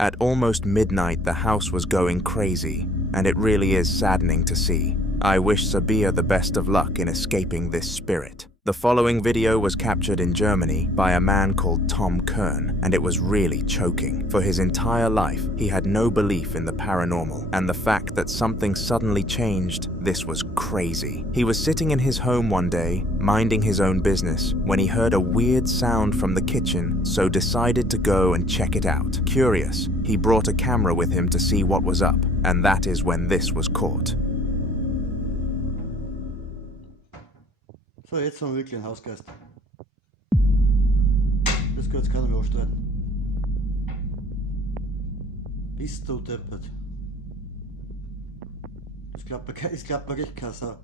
At almost midnight, the house was going crazy, and it really is saddening to see. I wish Sabia the best of luck in escaping this spirit. The following video was captured in Germany by a man called Tom Kern, and it was really choking. For his entire life, he had no belief in the paranormal, and the fact that something suddenly changed, this was crazy. He was sitting in his home one day, minding his own business, when he heard a weird sound from the kitchen, so decided to go and check it out. Curious, he brought a camera with him to see what was up, and that is when this was caught. Så et som virkelig en havsgast. Det skal keiner mehr aufstreiten. Bist du deppert? Ich glaub wirklich Kassa.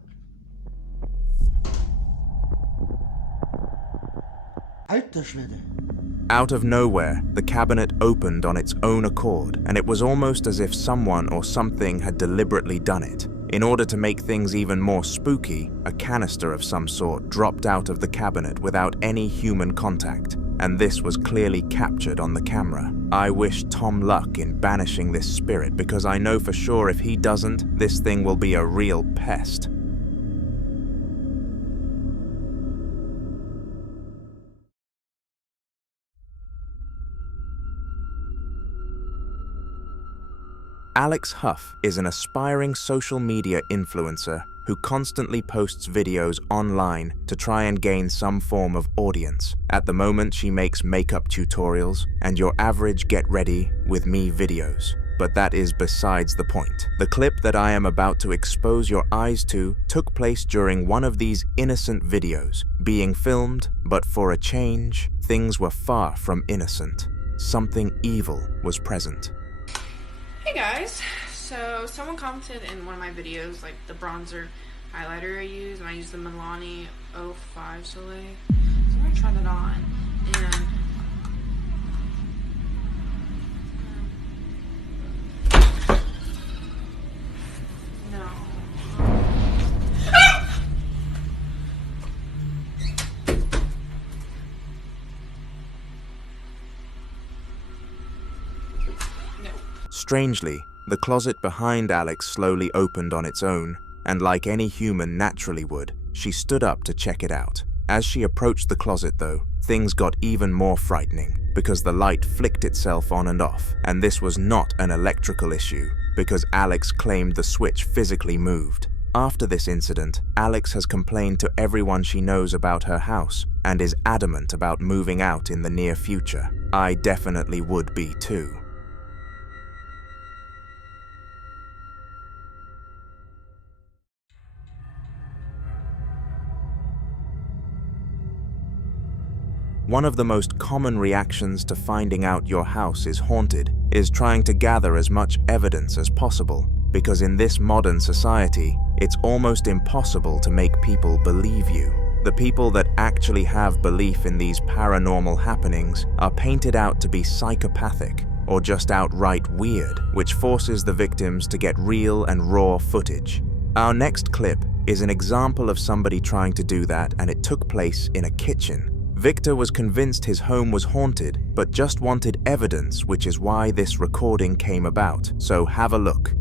Alter Schwede. Out of nowhere, the cabinet opened on its own accord, and it was almost as if someone or something had deliberately done it. In order to make things even more spooky, a canister of some sort dropped out of the cabinet without any human contact, and this was clearly captured on the camera. I wish Tom luck in banishing this spirit, because I know for sure if he doesn't, this thing will be a real pest. Alex Huff is an aspiring social media influencer who constantly posts videos online to try and gain some form of audience. At the moment, she makes makeup tutorials and your average get ready with me videos. But that is besides the point. The clip that I am about to expose your eyes to took place during one of these innocent videos, being filmed, but for a change, things were far from innocent. Something evil was present. Hey guys, so someone commented in one of my videos, like the bronzer highlighter I use, and I use the Milani 05 Soleil. So I'm gonna try that on, and Strangely, the closet behind Alex slowly opened on its own, and like any human naturally would, she stood up to check it out. As she approached the closet though, things got even more frightening, because the light flicked itself on and off, and this was not an electrical issue, because Alex claimed the switch physically moved. After this incident, Alex has complained to everyone she knows about her house, and is adamant about moving out in the near future. I definitely would be too. One of the most common reactions to finding out your house is haunted is trying to gather as much evidence as possible, because in this modern society, it's almost impossible to make people believe you. The people that actually have belief in these paranormal happenings are painted out to be psychopathic or just outright weird, which forces the victims to get real and raw footage. Our next clip is an example of somebody trying to do that, and it took place in a kitchen. Victor was convinced his home was haunted, but just wanted evidence, which is why this recording came about. So have a look.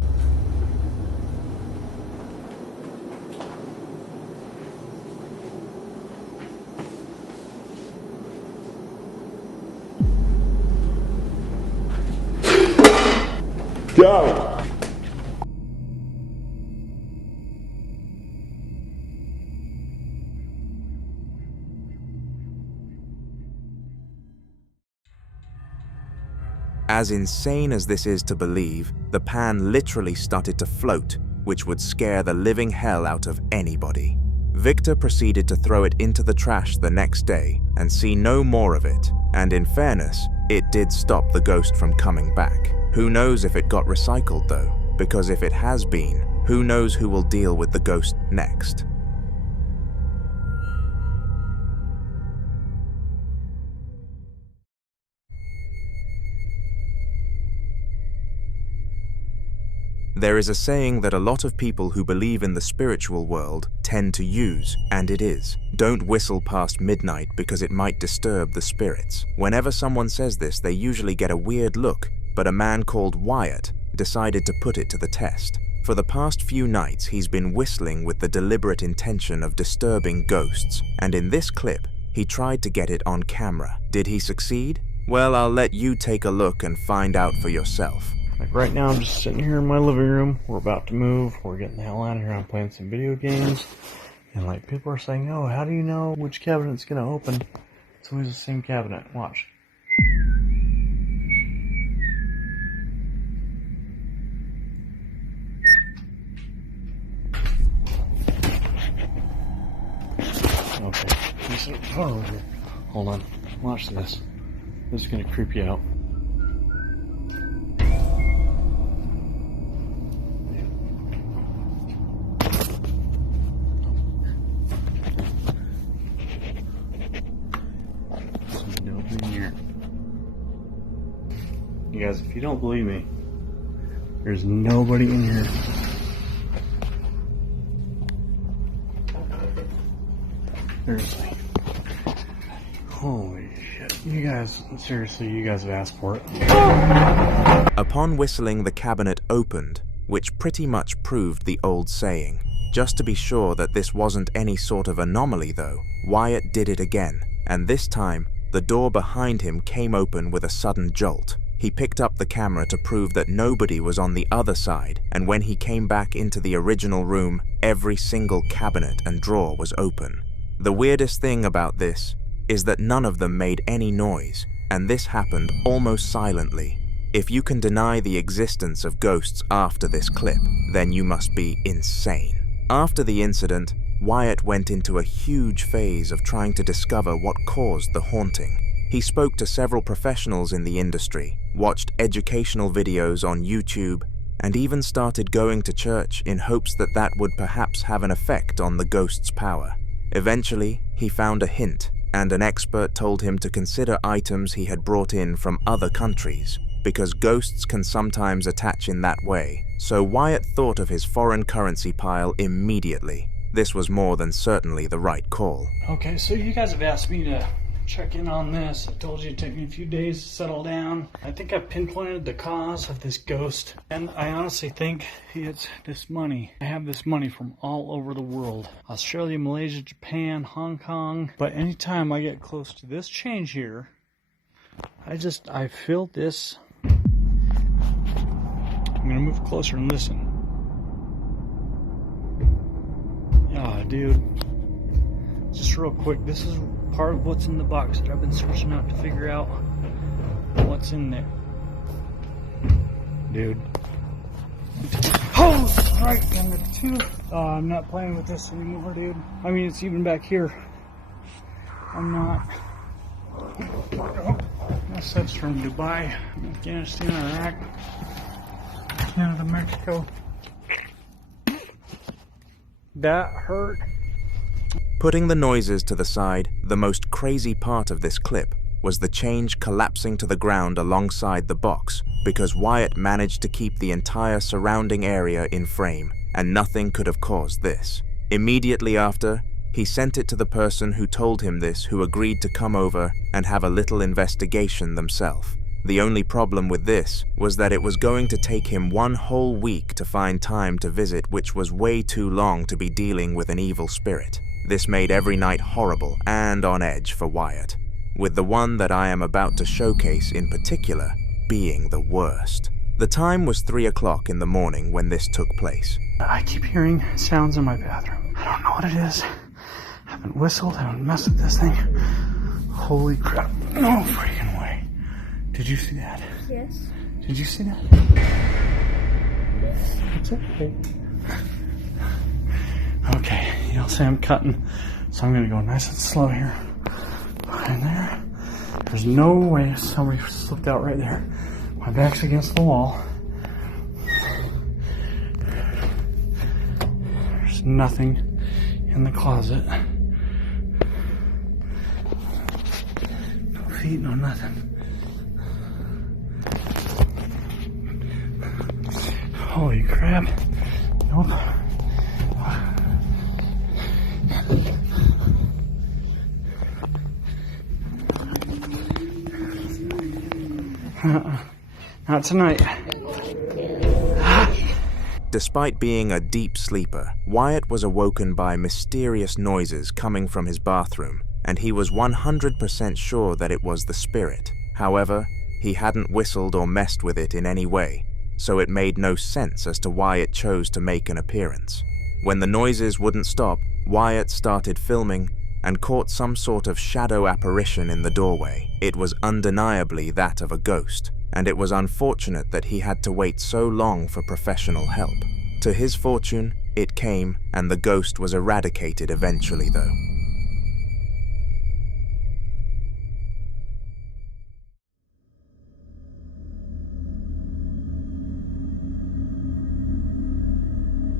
Go! As insane as this is to believe, the pan literally started to float, which would scare the living hell out of anybody. Victor proceeded to throw it into the trash the next day and see no more of it, and in fairness, it did stop the ghost from coming back. Who knows if it got recycled though, because if it has been, who knows who will deal with the ghost next. There is a saying that a lot of people who believe in the spiritual world tend to use, and it is, don't whistle past midnight because it might disturb the spirits. Whenever someone says this, they usually get a weird look, but a man called Wyatt decided to put it to the test. For the past few nights, he's been whistling with the deliberate intention of disturbing ghosts, and in this clip, he tried to get it on camera. Did he succeed? Well, I'll let you take a look and find out for yourself. Like right now, I'm just sitting here in my living room. We're about to move. We're getting the hell out of here. I'm playing some video games. And like people are saying, oh, how do you know which cabinet's going to open? It's always the same cabinet. Watch. Okay. Oh, hold on. Watch this. This is going to creep you out. You guys, if you don't believe me, there's nobody in here. Seriously. Holy shit. You guys, seriously, you guys have asked for it. Upon whistling, the cabinet opened, which pretty much proved the old saying. Just to be sure that this wasn't any sort of anomaly though, Wyatt did it again, and this time, the door behind him came open with a sudden jolt. He picked up the camera to prove that nobody was on the other side, and when he came back into the original room, every single cabinet and drawer was open. The weirdest thing about this is that none of them made any noise, and this happened almost silently. If you can deny the existence of ghosts after this clip, then you must be insane. After the incident, Wyatt went into a huge phase of trying to discover what caused the haunting. He spoke to several professionals in the industry, watched educational videos on YouTube, and even started going to church in hopes that that would perhaps have an effect on the ghost's power. Eventually, he found a hint, and an expert told him to consider items he had brought in from other countries, because ghosts can sometimes attach in that way. So Wyatt thought of his foreign currency pile immediately. This was more than certainly the right call. Okay, so you guys have asked me to check in on this. I told you it'd take me a few days to settle down. I think I've pinpointed the cause of this ghost, and I honestly think it's this money. I have this money from all over the world. Australia, Malaysia, Japan, Hong Kong. But anytime I get close to this change here, I feel this. I'm gonna move closer and listen. Ah, dude. Just real quick, this is part of what's in the box that I've been searching out to figure out what's in there. Dude. Oh! Right, number 2. I'm not playing with this anymore, dude. I mean, it's even back here. I'm not. This stuff's from Dubai, Afghanistan, Iraq, Canada, Mexico. That hurt. Putting the noises to the side, the most crazy part of this clip was the change collapsing to the ground alongside the box, because Wyatt managed to keep the entire surrounding area in frame, and nothing could have caused this. Immediately after, he sent it to the person who told him this, who agreed to come over and have a little investigation themselves. The only problem with this was that it was going to take him 1 whole week to find time to visit, which was way too long to be dealing with an evil spirit. This made every night horrible and on edge for Wyatt, with the one that I am about to showcase in particular being the worst. The time was 3 o'clock in the morning when this took place. I keep hearing sounds in my bathroom. I don't know what it is. I haven't whistled, I haven't messed with this thing. Holy crap. No freaking way. Did you see that? Yes. Did you see that? It's okay. Okay, you'll say I'm cutting, so I'm gonna go nice and slow here. Right there. There's no way somebody slipped out right there. My back's against the wall. There's nothing in the closet. No feet, no nothing. Holy crap. Nope. Not tonight. Despite being a deep sleeper, Wyatt was awoken by mysterious noises coming from his bathroom, and he was 100% sure that it was the spirit. However, he hadn't whistled or messed with it in any way, so it made no sense as to why it chose to make an appearance. When the noises wouldn't stop, Wyatt started filming and caught some sort of shadow apparition in the doorway. It was undeniably that of a ghost, and it was unfortunate that he had to wait so long for professional help. To his fortune, it came, and the ghost was eradicated eventually though.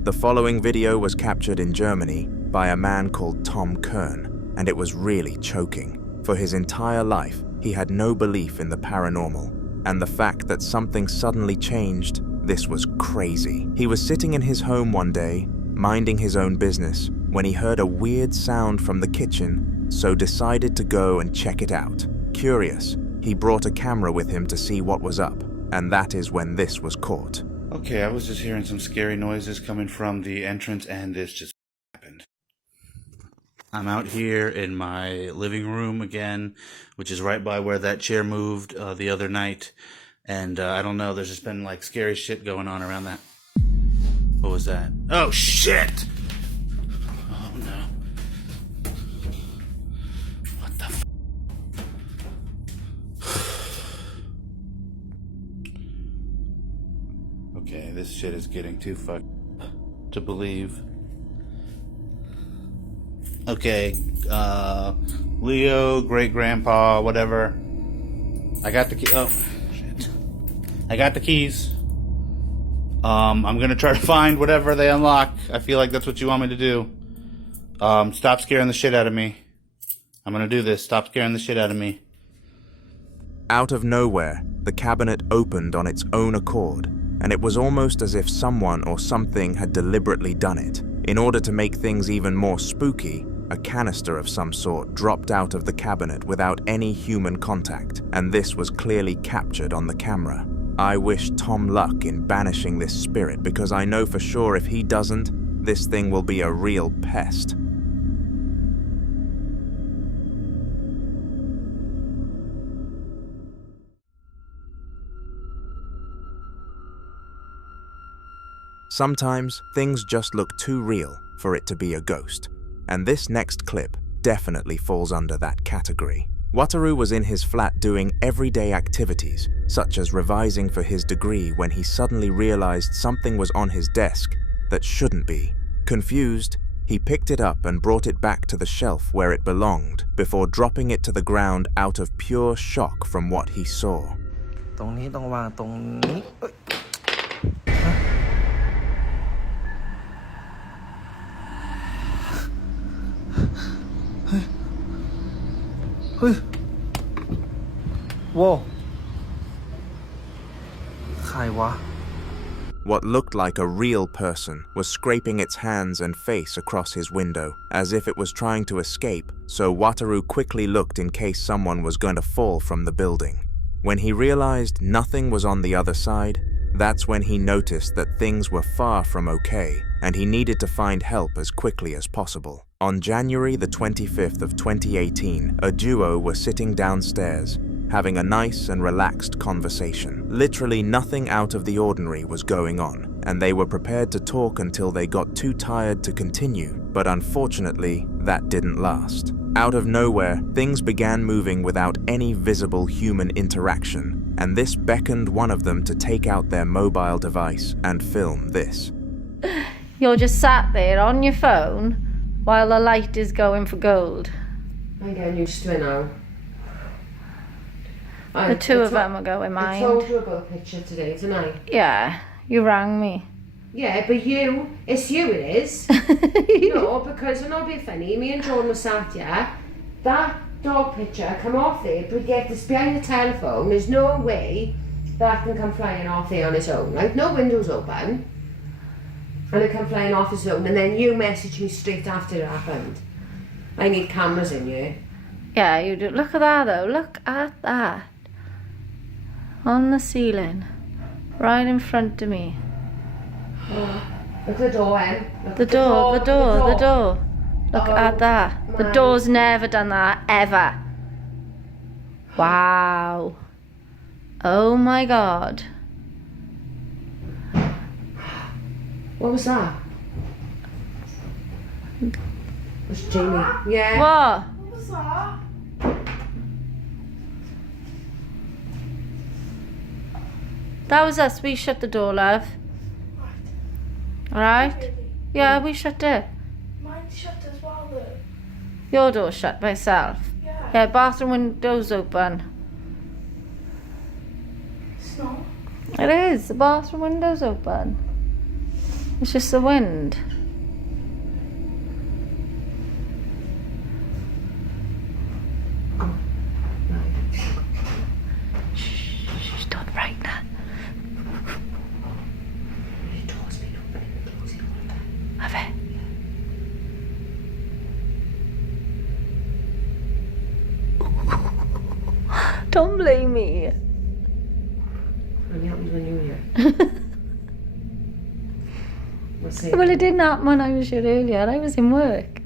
The following video was captured in Germany by a man called Tom Kern, and it was really choking. For his entire life, he had no belief in the paranormal, and the fact that something suddenly changed, this was crazy. He was sitting in his home one day, minding his own business, when he heard a weird sound from the kitchen, so decided to go and check it out. Curious, he brought a camera with him to see what was up, and that is when this was caught. Okay, I was just hearing some scary noises coming from the entrance, and this just happened. I'm out here in my living room again, which is right by where that chair moved the other night. And I don't know, there's just been like scary shit going on around that. What was that? Oh shit! Oh no. What the f? Okay, this shit is getting too fucked to believe. Okay, Leo, great-grandpa, whatever. I got the key. Oh, shit. I got the keys. I'm gonna try to find whatever they unlock. I feel like that's what you want me to do. Stop scaring the shit out of me. I'm gonna do this. Stop scaring the shit out of me. Out of nowhere, the cabinet opened on its own accord, and it was almost as if someone or something had deliberately done it. In order to make things even more spooky, a canister of some sort dropped out of the cabinet without any human contact, and this was clearly captured on the camera. I wish Tom luck in banishing this spirit, because I know for sure if he doesn't, this thing will be a real pest. Sometimes things just look too real for it to be a ghost, and this next clip definitely falls under that category. Wataru was in his flat doing everyday activities, such as revising for his degree, when he suddenly realized something was on his desk that shouldn't be. Confused, he picked it up and brought it back to the shelf where it belonged, before dropping it to the ground out of pure shock from what he saw. ตรงนี้ต้องวางตรงนี้ Huh? Whoa. ใครวะ? What looked like a real person was scraping its hands and face across his window, as if it was trying to escape, so Wataru quickly looked in case someone was going to fall from the building. When he realized nothing was on the other side, that's when he noticed that things were far from okay, and he needed to find help as quickly as possible. On January the 25th of 2018, a duo were sitting downstairs, having a nice and relaxed conversation. Literally nothing out of the ordinary was going on, and they were prepared to talk until they got too tired to continue, but unfortunately, that didn't last. Out of nowhere, things began moving without any visible human interaction, and this beckoned one of them to take out their mobile device and film this. You're just sat there on your phone while the light is going for gold. I'm getting used to it now. The two of them are going mind. I told you about the picture today, didn't I? Yeah, you rang me. Yeah, but it's you it is. No, because I'm not being funny, me and John were sat here, that dog picture come off there, but yet it's behind the telephone, there's no way that can come flying off there on its own, like no windows open, and it come flying off its own, and then you messaged me straight after it happened. I need cameras in here. Yeah, you do. Look at that though, look at that. On the ceiling, right in front of me. Oh, look at the door, Em. The door. Look at that. Man. The door's never done that, ever. Wow. Oh my god. What was that? It's Jamie. Yeah. What? What was that? That was us. We shut the door, love. Alright? Yeah, we shut it. Mine's shut as well, though. Your door's shut by itself. Yeah, bathroom window's open. It's not. It is. The bathroom window's open. It's just the wind. Shh, don't frighten her. Have it? Don't blame me. It happened when you were here. Well, it didn't happen when I was here earlier. I was in work.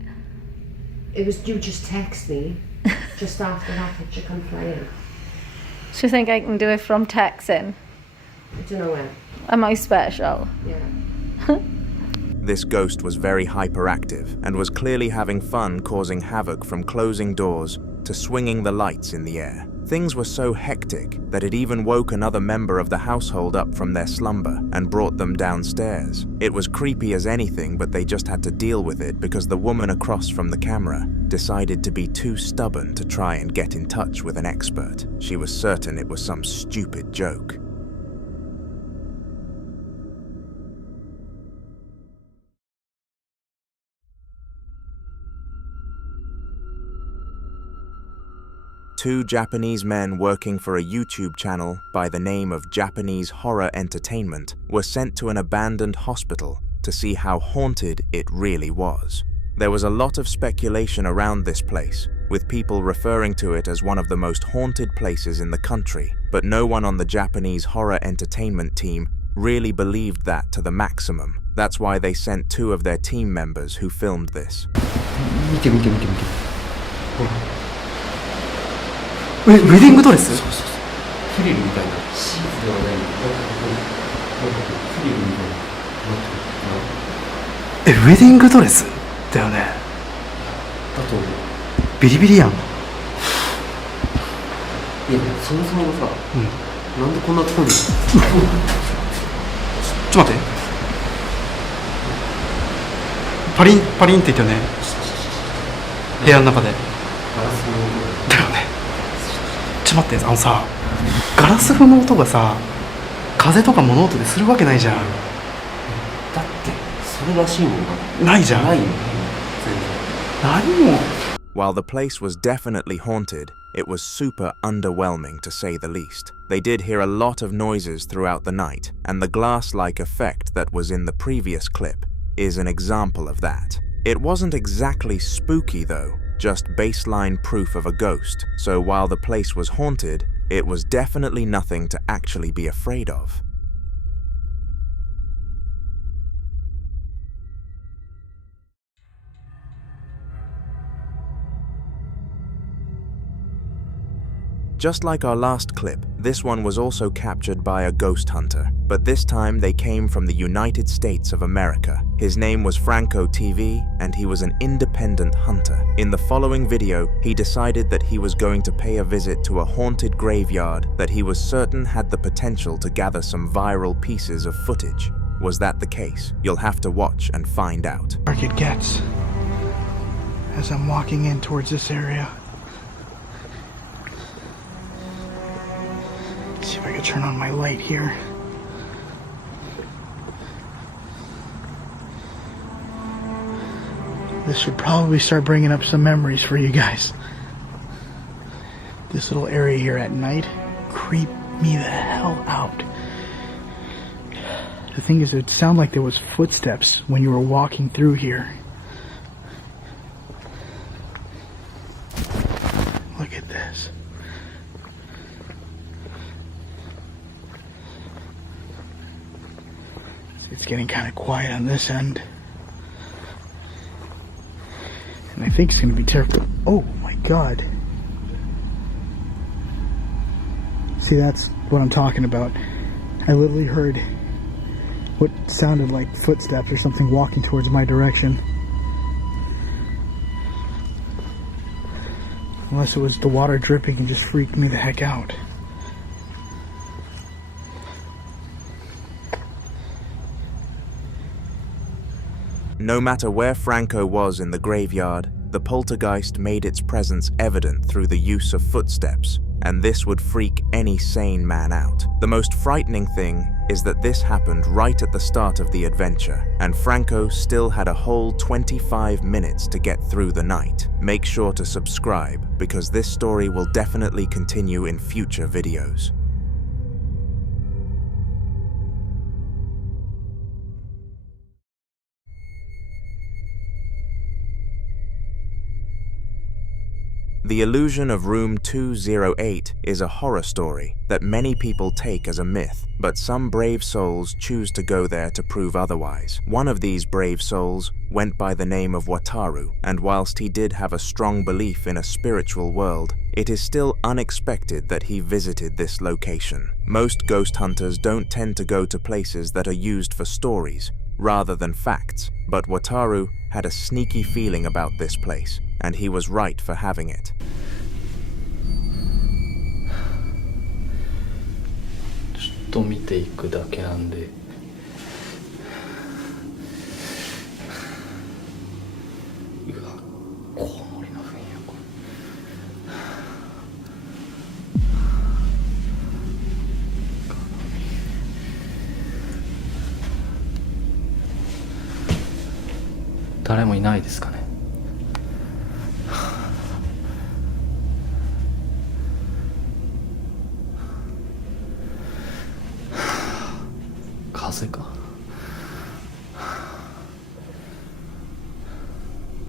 It was you just text me just after that picture come flying. So you think I can do it from texting? I don't know when. Am I special? Yeah. This ghost was very hyperactive and was clearly having fun causing havoc from closing doors to swinging the lights in the air. Things were so hectic that it even woke another member of the household up from their slumber and brought them downstairs. It was creepy as anything, but they just had to deal with it because the woman across from the camera decided to be too stubborn to try and get in touch with an expert. She was certain it was some stupid joke. Two Japanese men working for a YouTube channel by the name of Japanese Horror Entertainment were sent to an abandoned hospital to see how haunted it really was. There was a lot of speculation around this place, with people referring to it as one of the most haunted places in the country, but no one on the Japanese Horror Entertainment team really believed that to the maximum. That's why they sent two of their team members who filmed this. ウェディングドレス？そうそうそう。フリルみたいな。シーツではない。フリルみたいな。ウェディングドレスだよね。だと思う。ビリビリやん。いや、そもそもさ、なんでこんなとこに。ちょっと待って。パリンパリンって言ったよね。部屋の中で。ガラスの音だよね。ちょっと待って、さ、ガラス風の音がさ、風とか物音でするわけないじゃん。だってそれらしいもんがないじゃん。ないよ。何も。While the place was definitely haunted, it was super underwhelming to say the least. They did hear a lot of noises throughout the night, and the glass-like effect that was in the previous clip is an example of that. It wasn't exactly spooky though, just baseline proof of a ghost, so while the place was haunted, it was definitely nothing to actually be afraid of. Just like our last clip, this one was also captured by a ghost hunter, but this time they came from the United States of America. His name was Franco TV, and he was an independent hunter. In the following video, he decided that he was going to pay a visit to a haunted graveyard that he was certain had the potential to gather some viral pieces of footage. Was that the case? You'll have to watch and find out. Dark it gets as I'm walking in towards this area. See if I can turn on my light here. This should probably start bringing up some memories for you guys. This little area here at night creeped me the hell out. The thing is, it sounded like there was footsteps when you were walking through here. Look at this. It's getting kind of quiet on this end. And I think it's going to be terrible. Oh my god. See, that's what I'm talking about. I literally heard what sounded like footsteps or something walking towards my direction. Unless it was the water dripping and just freaked me the heck out. No matter where Franco was in the graveyard, the poltergeist made its presence evident through the use of footsteps, and this would freak any sane man out. The most frightening thing is that this happened right at the start of the adventure, and Franco still had a whole 25 minutes to get through the night. Make sure to subscribe, because this story will definitely continue in future videos. The illusion of room 208 is a horror story that many people take as a myth, but some brave souls choose to go there to prove otherwise. One of these brave souls went by the name of Wataru, and whilst he did have a strong belief in a spiritual world, it is still unexpected that he visited this location. Most ghost hunters don't tend to go to places that are used for stories rather than facts, but Wataru had a sneaky feeling about this place, and he was right for having it.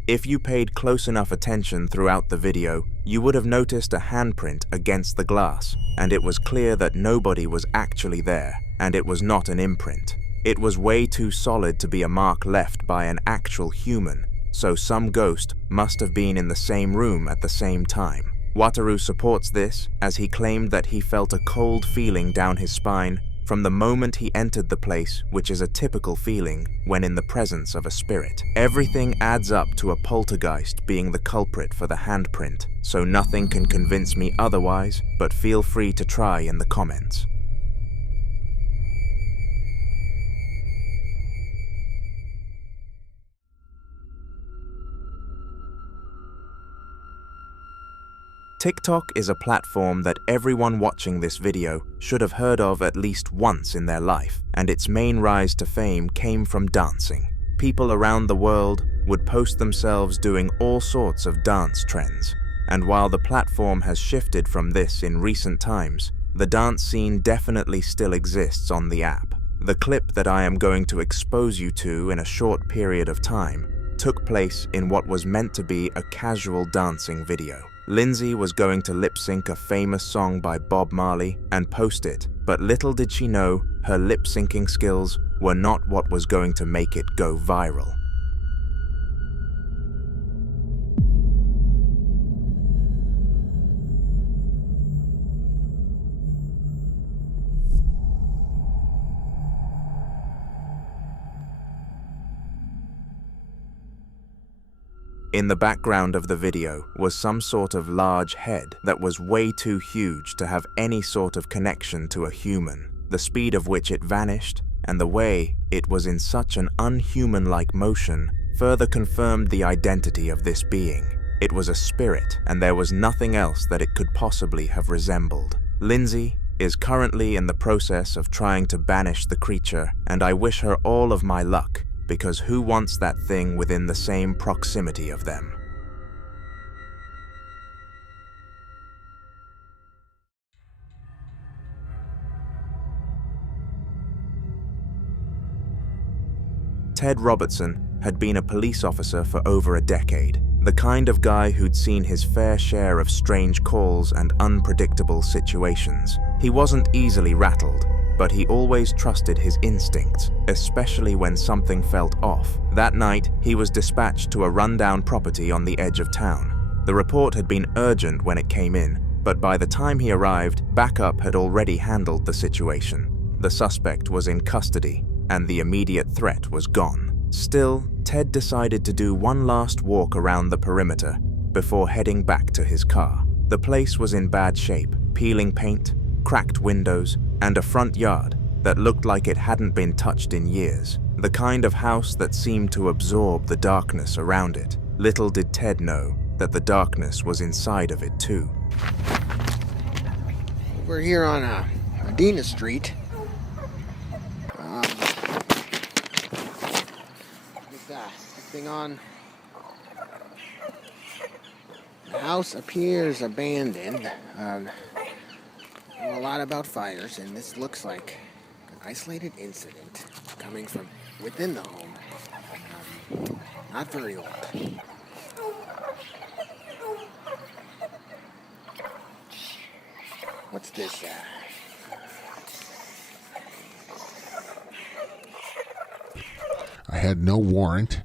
If you paid close enough attention throughout the video, you would have noticed a handprint against the glass, and it was clear that nobody was actually there, and it was not an imprint. It was way too solid to be a mark left by an actual human, so some ghost must have been in the same room at the same time. Wataru supports this, as he claimed that he felt a cold feeling down his spine from the moment he entered the place, which is a typical feeling when in the presence of a spirit. Everything adds up to a poltergeist being the culprit for the handprint, so nothing can convince me otherwise, but feel free to try in the comments. TikTok is a platform that everyone watching this video should have heard of at least once in their life, and its main rise to fame came from dancing. People around the world would post themselves doing all sorts of dance trends. And while the platform has shifted from this in recent times, the dance scene definitely still exists on the app. The clip that I am going to expose you to in a short period of time took place in what was meant to be a casual dancing video. Lindsay was going to lip-sync a famous song by Bob Marley and post it, but little did she know her lip-syncing skills were not what was going to make it go viral. In the background of the video was some sort of large head that was way too huge to have any sort of connection to a human, the speed of which it vanished and the way it was in such an unhuman-like motion further confirmed the identity of this being. It was a spirit, and there was nothing else that it could possibly have resembled. Lindsay is currently in the process of trying to banish the creature, and I wish her all of my luck, because who wants that thing within the same proximity of them? Ted Robertson had been a police officer for over a decade, the kind of guy who'd seen his fair share of strange calls and unpredictable situations. He wasn't easily rattled, but he always trusted his instincts, especially when something felt off. That night, he was dispatched to a rundown property on the edge of town. The report had been urgent when it came in, but by the time he arrived, backup had already handled the situation. The suspect was in custody, and the immediate threat was gone. Still, Ted decided to do one last walk around the perimeter before heading back to his car. The place was in bad shape, peeling paint, cracked windows, and a front yard that looked like it hadn't been touched in years. The kind of house that seemed to absorb the darkness around it. Little did Ted know that the darkness was inside of it too. We're here on Medina Street. With that thing on. The house appears abandoned. A lot about fires, and this looks like an isolated incident coming from within the home. Not very old. What's this? I had no warrant,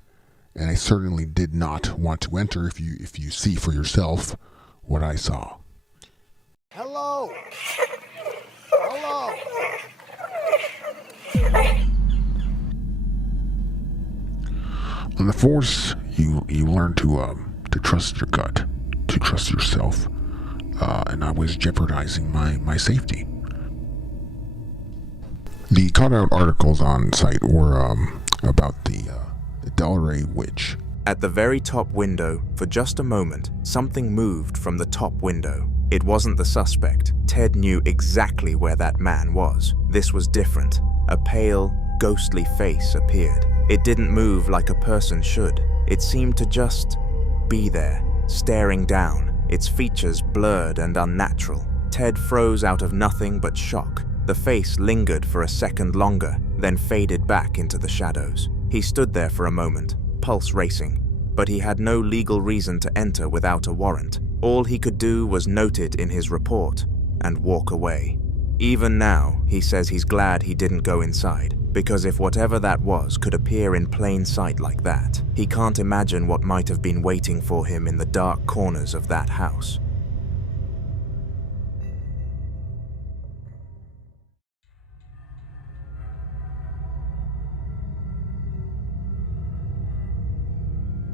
and I certainly did not want to enter if you see for yourself what I saw. Hello! Hello! On the force, you learn to trust your gut, to trust yourself, and I was jeopardizing my safety. The cut-out articles on site were about the Delray Witch. At the very top window, for just a moment, something moved from the top window. It wasn't the suspect. Ted knew exactly where that man was. This was different. A pale, ghostly face appeared. It didn't move like a person should. It seemed to just be there, staring down, its features blurred and unnatural. Ted froze out of nothing but shock. The face lingered for a second longer, then faded back into the shadows. He stood there for a moment, pulse racing, but he had no legal reason to enter without a warrant. All he could do was note it in his report and walk away. Even now, he says he's glad he didn't go inside, because if whatever that was could appear in plain sight like that, he can't imagine what might have been waiting for him in the dark corners of that house.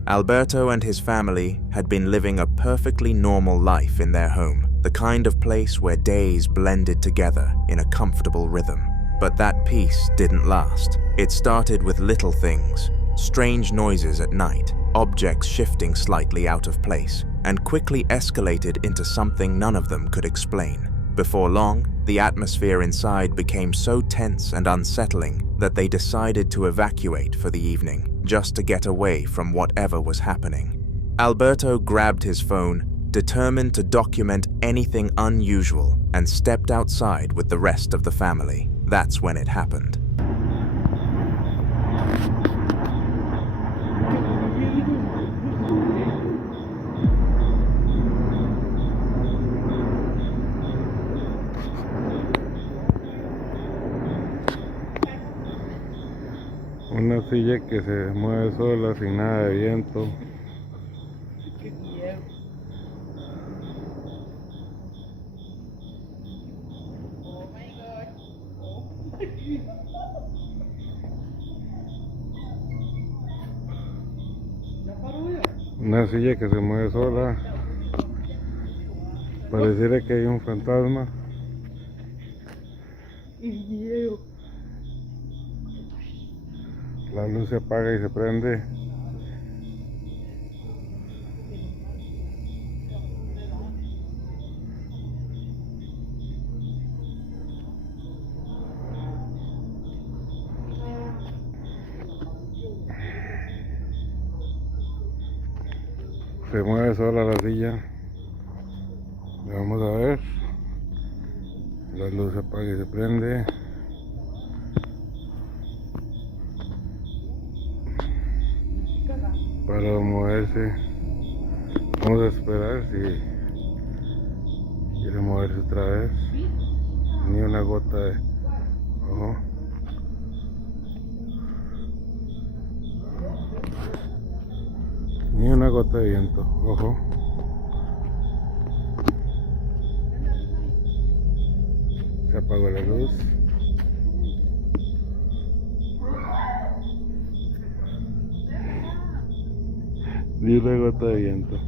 Alberto and his family had been living a perfectly normal life in their home, the kind of place where days blended together in a comfortable rhythm. But that peace didn't last. It started with little things, strange noises at night, objects shifting slightly out of place, and quickly escalated into something none of them could explain. Before long, the atmosphere inside became so tense and unsettling that they decided to evacuate for the evening. just to get away from whatever was happening. Alberto grabbed his phone, determined to document anything unusual, and stepped outside with the rest of the family. That's when it happened. Una silla que se mueve sola sin nada de viento. Una silla que se mueve sola. Pareciera que hay un fantasma. La luz se apaga y se prende. Se mueve sola la silla. Vamos a ver. La luz se apaga y se prende. Para moverse. Vamos a esperar si quiere moverse otra vez. Ni una gota de ojo. Ni una gota de viento, ojo. Se apagó la luz. Ni una gota de viento.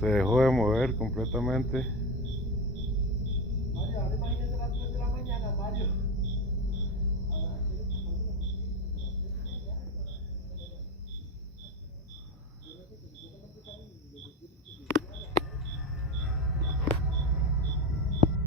Se dejó de mover completamente.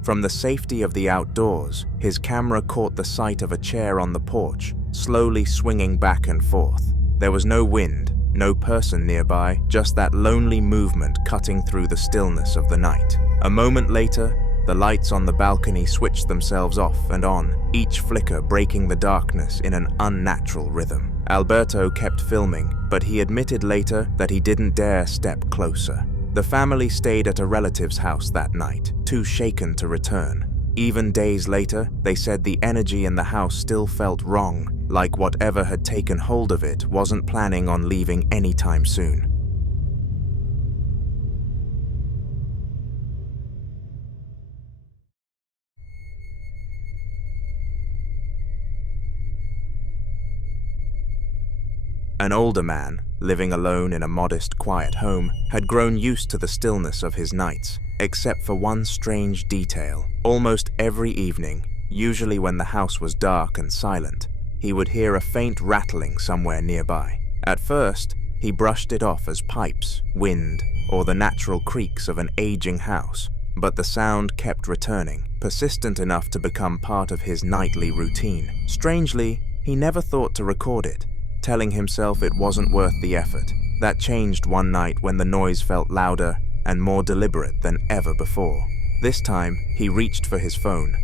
From the safety of the outdoors, his camera caught the sight of a chair on the porch, slowly swinging back and forth. There was no wind, no person nearby, just that lonely movement cutting through the stillness of the night. A moment later, the lights on the balcony switched themselves off and on, each flicker breaking the darkness in an unnatural rhythm. Alberto kept filming, but he admitted later that he didn't dare step closer. The family stayed at a relative's house that night, too shaken to return. Even days later, they said the energy in the house still felt wrong, like whatever had taken hold of it wasn't planning on leaving anytime soon. An older man, living alone in a modest, quiet home, had grown used to the stillness of his nights, except for one strange detail. Almost every evening, usually when the house was dark and silent, he would hear a faint rattling somewhere nearby. At first, he brushed it off as pipes, wind, or the natural creaks of an aging house, but the sound kept returning, persistent enough to become part of his nightly routine. Strangely, he never thought to record it, telling himself it wasn't worth the effort. That changed one night when the noise felt louder and more deliberate than ever before. This time, he reached for his phone.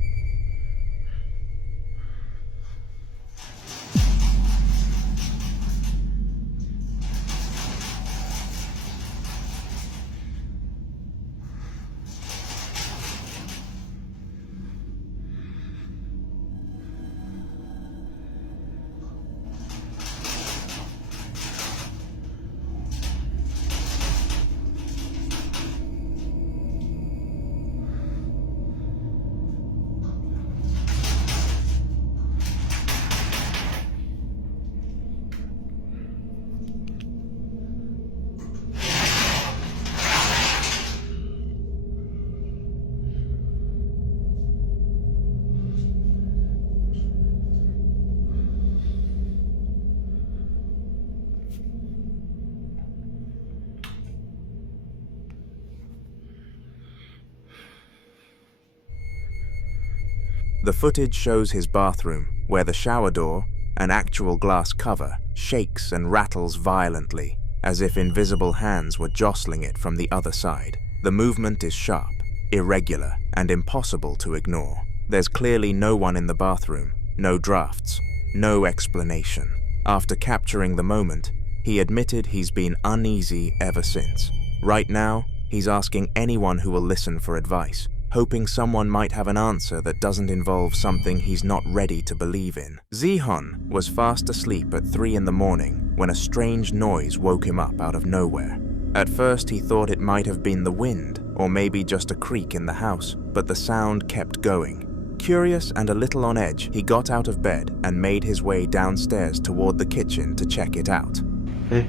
The footage shows his bathroom, where the shower door, an actual glass cover, shakes and rattles violently, as if invisible hands were jostling it from the other side. The movement is sharp, irregular, and impossible to ignore. There's clearly no one in the bathroom, no drafts, no explanation. After capturing the moment, he admitted he's been uneasy ever since. Right now, he's asking anyone who will listen for advice, hoping someone might have an answer that doesn't involve something he's not ready to believe in. Zihon was fast asleep at 3 in the morning when a strange noise woke him up out of nowhere. At first, he thought it might have been the wind, or maybe just a creak in the house, but the sound kept going. Curious and a little on edge, he got out of bed and made his way downstairs toward the kitchen to check it out. Hey.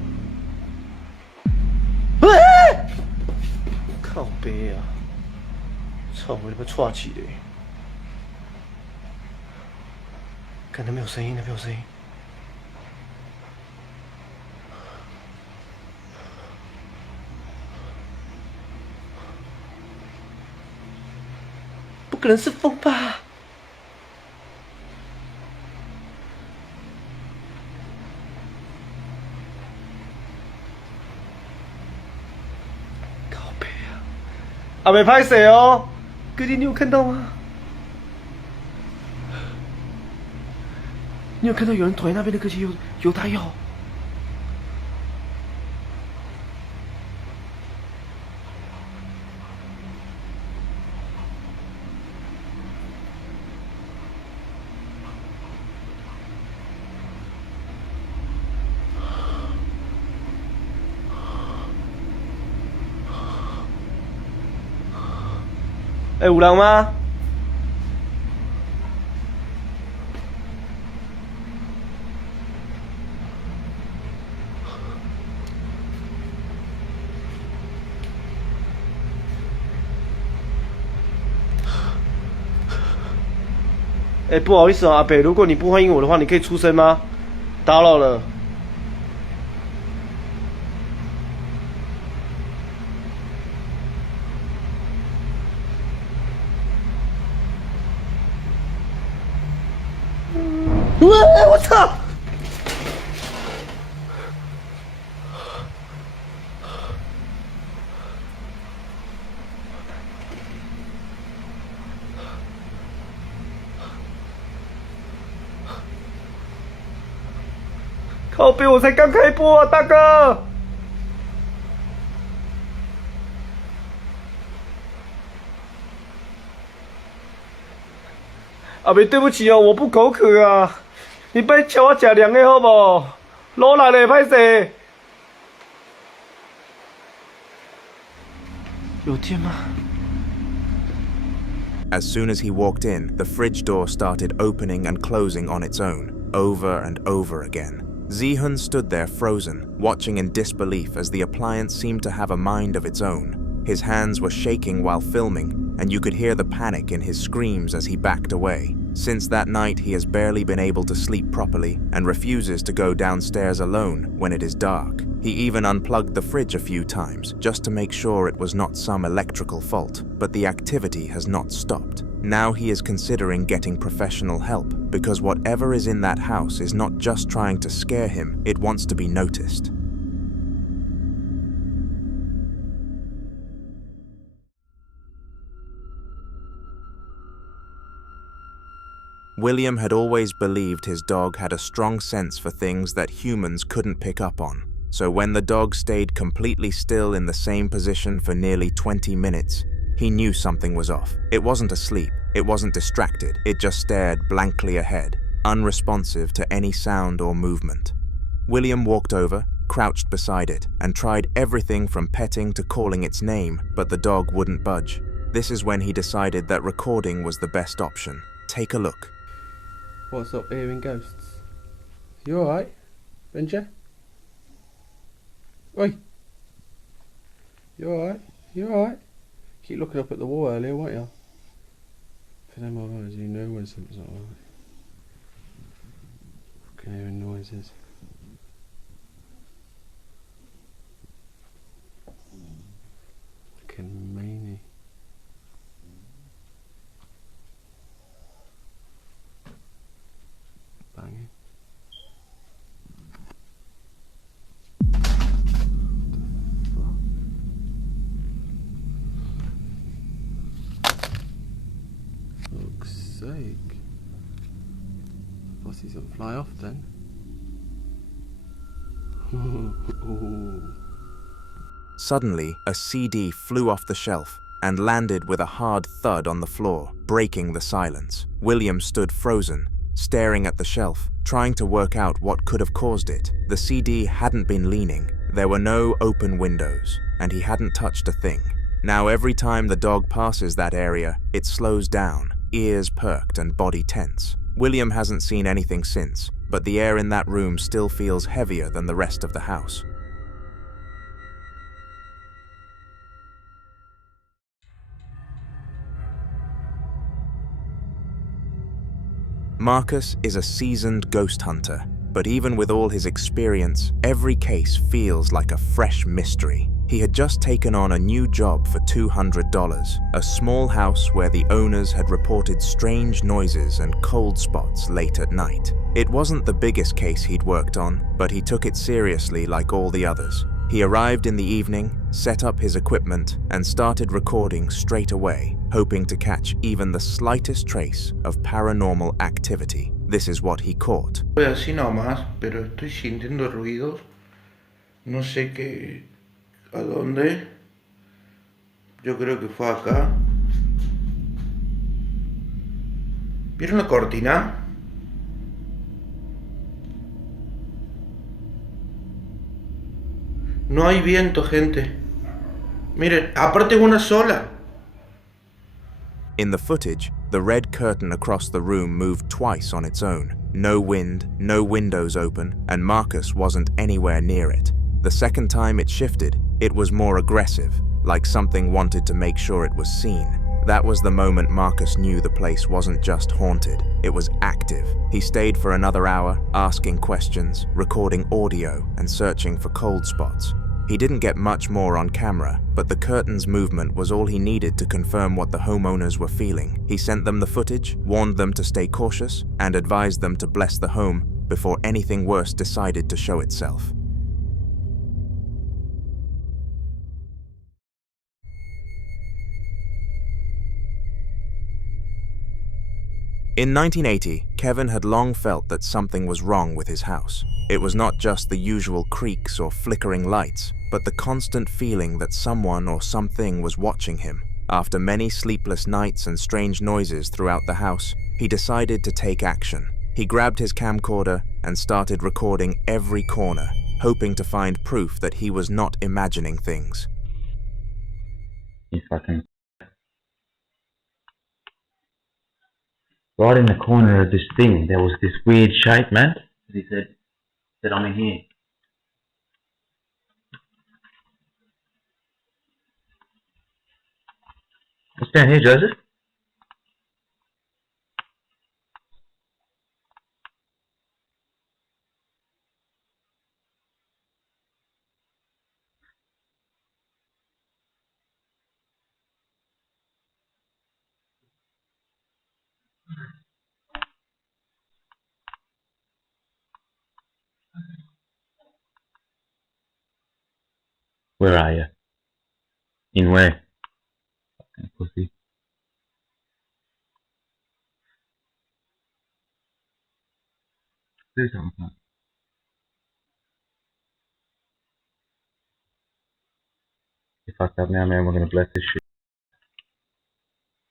靠北啊！操，我他妈岔气的！看那边有声音，那边有声音。不可能是风吧？阿没拍谁哦？哥弟，你有看到吗？你有看到有人腿那边的哥弟有打有？哎，有人吗？哎，不好意思啊，阿北，如果你不欢迎我的话，你可以出声吗？打扰了。我操！靠北，我才刚开播啊，大哥！阿北，对不起哦，我不口渴啊。你别请我吃凉的好不好？老来的歹势。有电吗？ As soon as he walked in, the fridge door started opening and closing on its own, over and over again. Zihun stood there frozen, watching in disbelief as the appliance seemed to have a mind of its own. His hands were shaking while filming, and you could hear the panic in his screams as he backed away. Since that night, he has barely been able to sleep properly and refuses to go downstairs alone when it is dark. He even unplugged the fridge a few times just to make sure it was not some electrical fault, but the activity has not stopped. Now he is considering getting professional help because whatever is in that house is not just trying to scare him, it wants to be noticed. William had always believed his dog had a strong sense for things that humans couldn't pick up on. So when the dog stayed completely still in the same position for nearly 20 minutes, he knew something was off. It wasn't asleep, it wasn't distracted, it just stared blankly ahead, unresponsive to any sound or movement. William walked over, crouched beside it, and tried everything from petting to calling its name, but the dog wouldn't budge. This is when he decided that recording was the best option. Take a look. What's up, hearing ghosts? You alright, Benja? Oi! You alright? You alright? Keep looking up at the wall earlier, won't you? For them eyes, you know when something's not right. Fucking hearing noises. Fucking meanie. sake. Fossil's gonna fly off then. Suddenly, a CD flew off the shelf and landed with a hard thud on the floor, breaking the silence. William stood frozen, staring at the shelf, trying to work out what could have caused it. The CD hadn't been leaning, there were no open windows, and he hadn't touched a thing. Now every time the dog passes that area, it slows down, ears perked and body tense. William hasn't seen anything since, but the air in that room still feels heavier than the rest of the house. Marcus is a seasoned ghost hunter, but even with all his experience, every case feels like a fresh mystery. He had just taken on a new job for $200, a small house where the owners had reported strange noises and cold spots late at night. It wasn't the biggest case he'd worked on, but he took it seriously like all the others. He arrived in the evening, set up his equipment, and started recording straight away, hoping to catch even the slightest trace of paranormal activity. This is what he caught. Voy así nomás, pero estoy sintiendo ruidos. No sé qué, a dónde. Yo creo que fue acá. ¿Vieron la cortina? No hay viento, gente. Miren, aparte una sola. In the footage, the red curtain across the room moved twice on its own. No wind, no windows open, and Marcus wasn't anywhere near it. The second time it shifted, it was more aggressive, like something wanted to make sure it was seen. That was the moment Marcus knew the place wasn't just haunted, it was active. He stayed for another hour, asking questions, recording audio, and searching for cold spots. He didn't get much more on camera, but the curtain's movement was all he needed to confirm what the homeowners were feeling. He sent them the footage, warned them to stay cautious, and advised them to bless the home before anything worse decided to show itself. In 1980, Kevin had long felt that something was wrong with his house. It was not just the usual creaks or flickering lights, but the constant feeling that someone or something was watching him. After many sleepless nights and strange noises throughout the house, he decided to take action. He grabbed his camcorder and started recording every corner, hoping to find proof that he was not imagining things. Right in the corner of this thing, there was this weird shape, man. He said, I'm in here. What's down here, Joseph? Where are you? In where? Fucking pussy. Do something. You fucked up now, man. We're gonna bless this shit.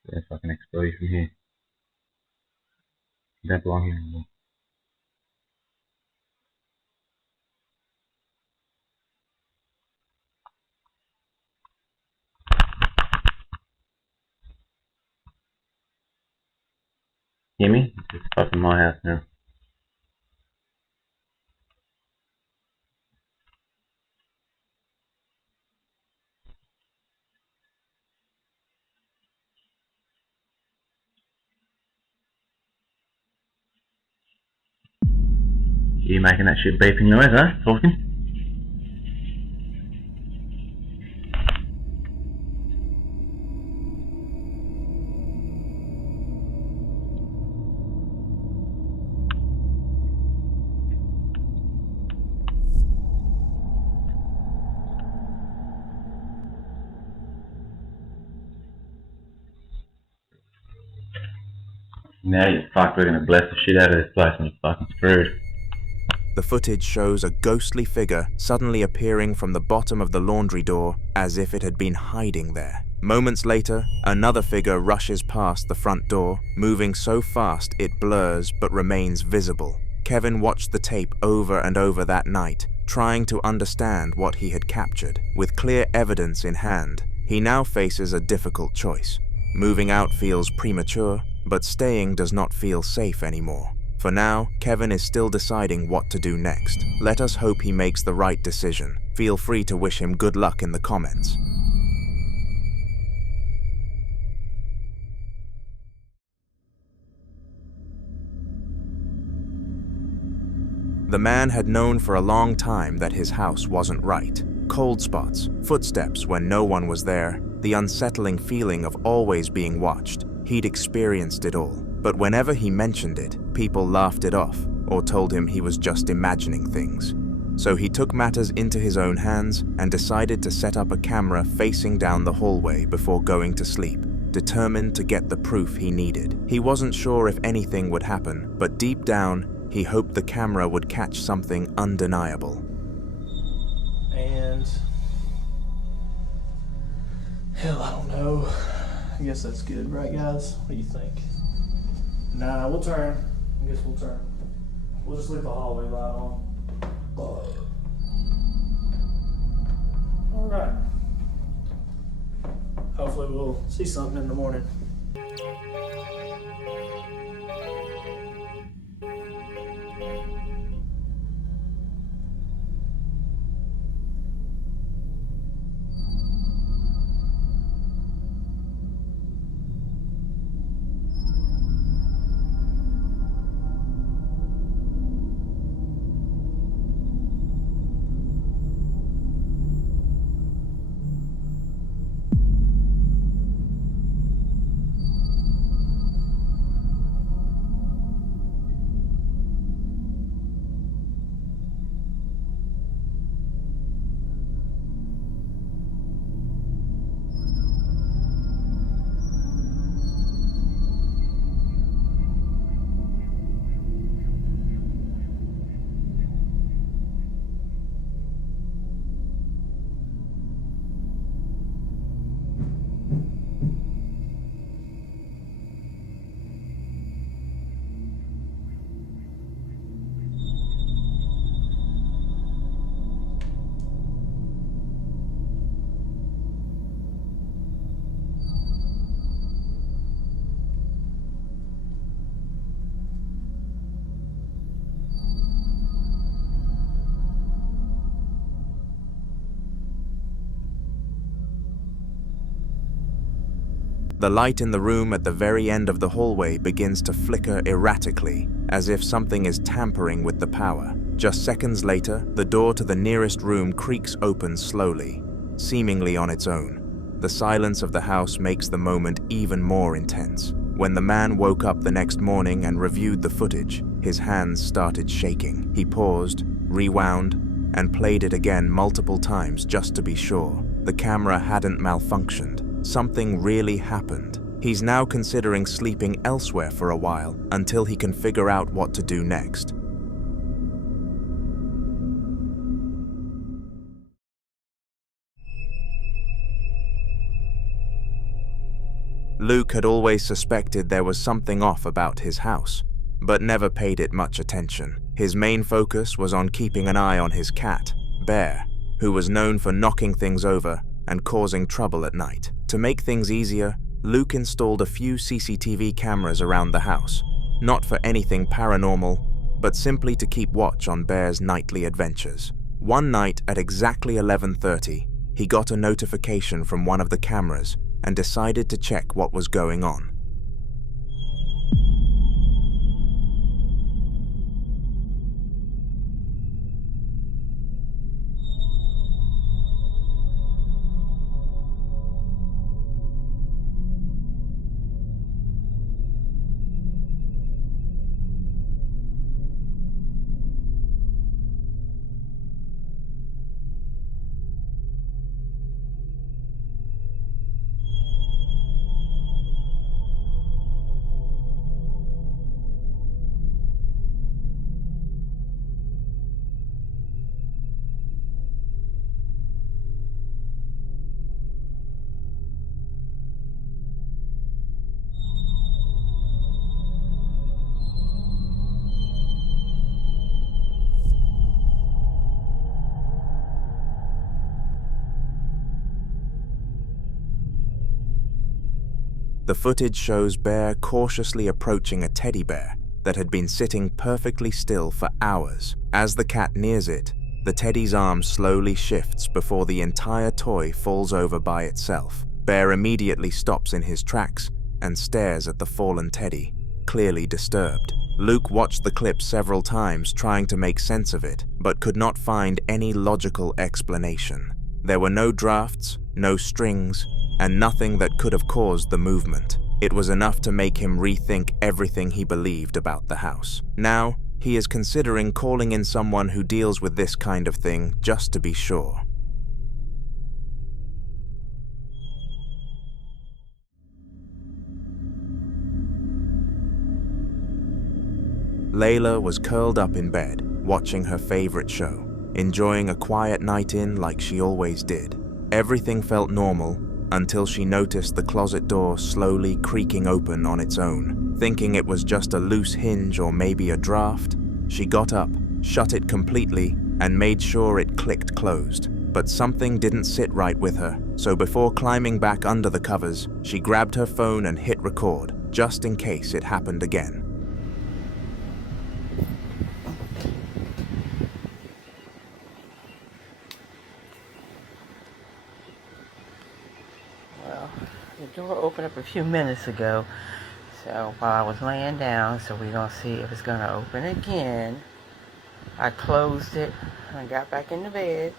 We're gonna fucking expel you from here. You don't belong here anymore. Hear me? This is fucking my house now. You making that shit beeping noise, huh? Talking? Now you fuck, we're gonna bless the shit out of this place and you're fucking screwed. The footage shows a ghostly figure suddenly appearing from the bottom of the laundry door as if it had been hiding there. Moments later, another figure rushes past the front door, moving so fast it blurs but remains visible. Kevin watched the tape over and over that night, trying to understand what he had captured. With clear evidence in hand, he now faces a difficult choice. Moving out feels premature, but staying does not feel safe anymore. For now, Kevin is still deciding what to do next. Let us hope he makes the right decision. Feel free to wish him good luck in the comments. The man had known for a long time that his house wasn't right. Cold spots, footsteps when no one was there, the unsettling feeling of always being watched. He'd experienced it all. But whenever he mentioned it, people laughed it off or told him he was just imagining things. So he took matters into his own hands and decided to set up a camera facing down the hallway before going to sleep, determined to get the proof he needed. He wasn't sure if anything would happen, but deep down, he hoped the camera would catch something undeniable. And hell, I don't know. I guess that's good, right guys? What do you think? Nah, we'll turn. I guess we'll turn. We'll just leave the hallway light on. Alright. Hopefully we'll see something in the morning. The light in the room at the very end of the hallway begins to flicker erratically, as if something is tampering with the power. Just seconds later, the door to the nearest room creaks open slowly, seemingly on its own. The silence of the house makes the moment even more intense. When the man woke up the next morning and reviewed the footage, his hands started shaking. He paused, rewound, and played it again multiple times just to be sure. The camera hadn't malfunctioned. Something really happened. He's now considering sleeping elsewhere for a while until he can figure out what to do next. Luke had always suspected there was something off about his house, but never paid it much attention. His main focus was on keeping an eye on his cat, Bear, who was known for knocking things over and causing trouble at night. To make things easier, Luke installed a few CCTV cameras around the house, not for anything paranormal, but simply to keep watch on Bear's nightly adventures. One night at exactly 11:30, he got a notification from one of the cameras and decided to check what was going on. The footage shows Bear cautiously approaching a teddy bear that had been sitting perfectly still for hours. As the cat nears it, the teddy's arm slowly shifts before the entire toy falls over by itself. Bear immediately stops in his tracks and stares at the fallen teddy, clearly disturbed. Luke watched the clip several times trying to make sense of it, but could not find any logical explanation. There were no drafts, no strings, and nothing that could have caused the movement. It was enough to make him rethink everything he believed about the house. Now, he is considering calling in someone who deals with this kind of thing just to be sure. Layla was curled up in bed, watching her favorite show, enjoying a quiet night in like she always did. Everything felt normal until she noticed the closet door slowly creaking open on its own. Thinking it was just a loose hinge or maybe a draft, she got up, shut it completely, and made sure it clicked closed. But something didn't sit right with her, so before climbing back under the covers, she grabbed her phone and hit record, just in case it happened again. The door opened up a few minutes ago, so while I was laying down, so we're going to see if it's going to open again. I closed it and got back in the bed,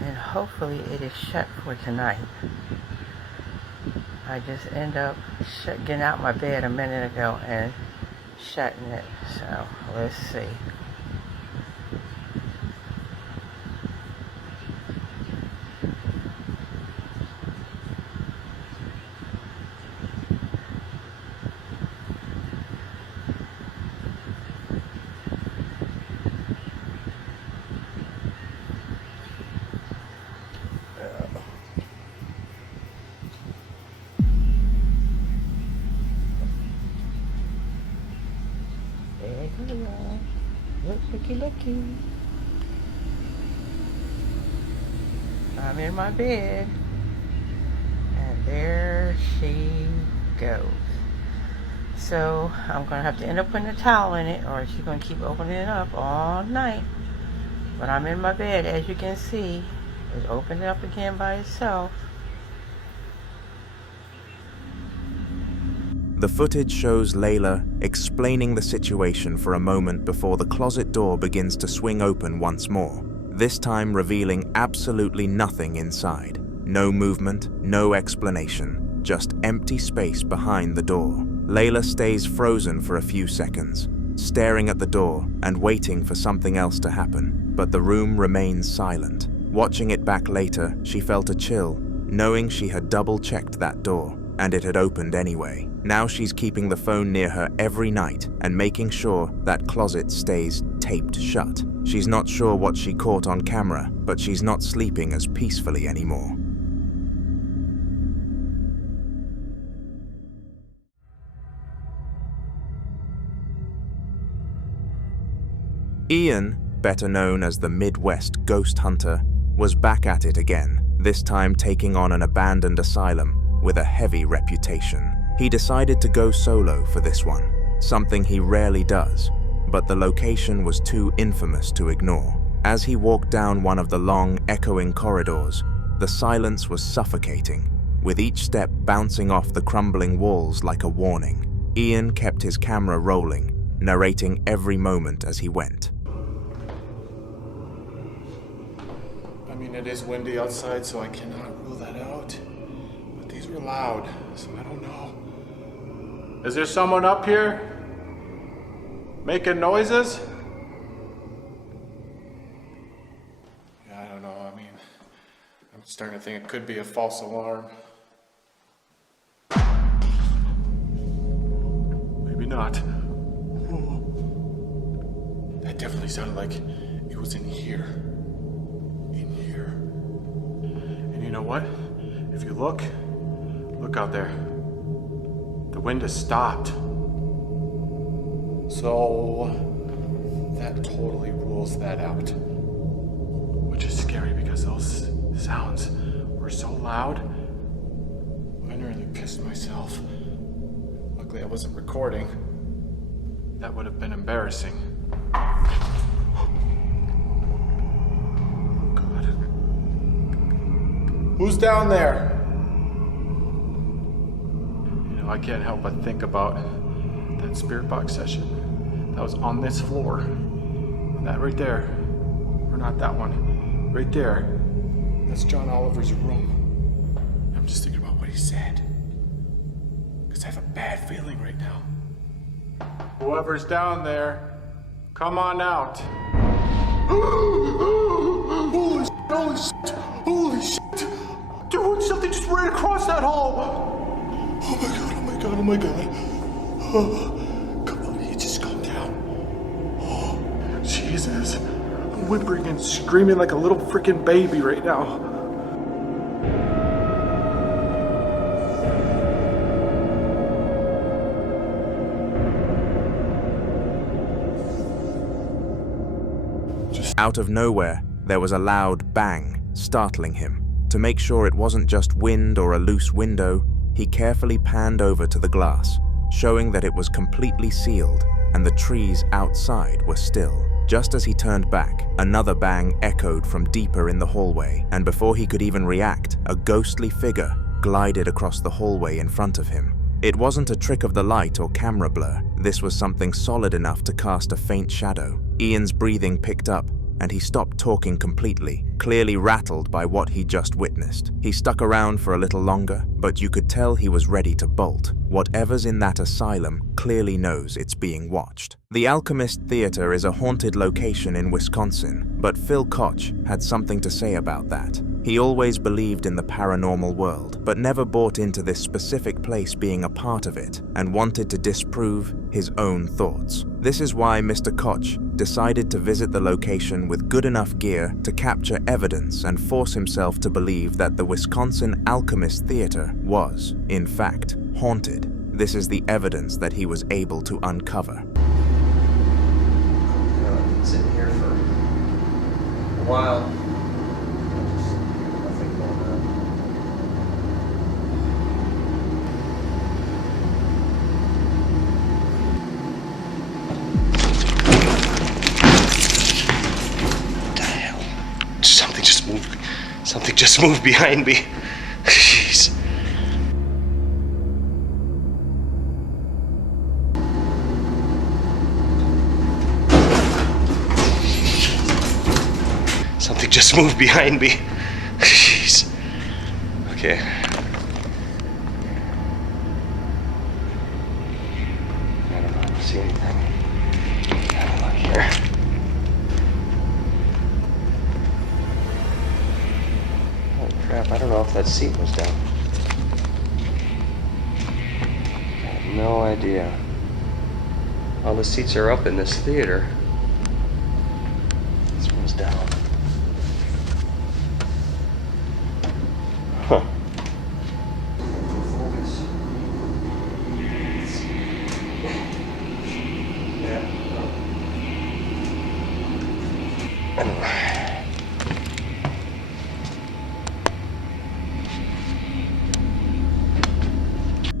and hopefully it is shut for tonight. I just end up getting out my bed a minute ago and shutting it, so let's see. Looky. I'm in my bed, and there she goes. So I'm gonna have to end up putting a towel in it, or she's gonna keep opening it up all night. But I'm in my bed, as you can see. It's opening up again by itself. The footage shows Layla explaining the situation for a moment before the closet door begins to swing open once more, this time revealing absolutely nothing inside. No movement, no explanation, just empty space behind the door. Layla stays frozen for a few seconds, staring at the door and waiting for something else to happen, but the room remains silent. Watching it back later, she felt a chill, knowing she had double-checked that door, and it had opened anyway. Now she's keeping the phone near her every night and making sure that closet stays taped shut. She's not sure what she caught on camera, but she's not sleeping as peacefully anymore. Ian, better known as the Midwest Ghost Hunter, was back at it again, this time taking on an abandoned asylum with a heavy reputation. He decided to go solo for this one, something he rarely does, but the location was too infamous to ignore. As he walked down one of the long, echoing corridors, the silence was suffocating, with each step bouncing off the crumbling walls like a warning. Ian kept his camera rolling, narrating every moment as he went. I mean, it is windy outside, so I cannot rule that out. But these were loud, so I don't know. Is there someone up here? Making noises? Yeah, I don't know. I mean, I'm starting to think it could be a false alarm. Maybe not. That definitely sounded like it was in here. In here. And you know what? If you look out there. The wind has stopped. So that totally rules that out. Which is scary because those sounds were so loud. I nearly pissed myself. Luckily I wasn't recording. That would have been embarrassing. Oh God. Who's down there? You know, I can't help but think about that spirit box session that was on this floor. That right there. Or not that one. Right there. That's John Oliver's room. I'm just thinking about what he said. Because I have a bad feeling right now. Whoever's down there, come on out. Holy shit, holy shit, holy shit. Dude, something just ran across that hall. Oh my God, oh my God, oh my God. Oh, come on, you just calm down. Oh, Jesus. I'm whimpering and screaming like a little freaking baby right now. Out of nowhere, there was a loud bang, startling him. To make sure it wasn't just wind or a loose window, he carefully panned over to the glass, showing that it was completely sealed and the trees outside were still. Just as he turned back, another bang echoed from deeper in the hallway, and before he could even react, a ghostly figure glided across the hallway in front of him. It wasn't a trick of the light or camera blur. This was something solid enough to cast a faint shadow. Ian's breathing picked up, and he stopped talking completely, clearly rattled by what he just witnessed. He stuck around for a little longer, but you could tell he was ready to bolt. Whatever's in that asylum clearly knows it's being watched. The Alchemist Theater is a haunted location in Wisconsin, but Phil Koch had something to say about that. He always believed in the paranormal world, but never bought into this specific place being a part of it, and wanted to disprove his own thoughts. This is why Mr. Koch decided to visit the location with good enough gear to capture evidence and force himself to believe that the Wisconsin Alchemist Theater was, in fact, haunted. This is the evidence that he was able to uncover. I've been sitting here for a while. Nothing going on. What the hell? Something just moved. Something just moved behind me. Jeez. Something just moved behind me. Jeez. Okay. I don't see anything. Have a look here. Holy crap, I don't know if that seat was down. I have no idea. All the seats are up in this theater. This one's down. Huh. Focus. Yeah.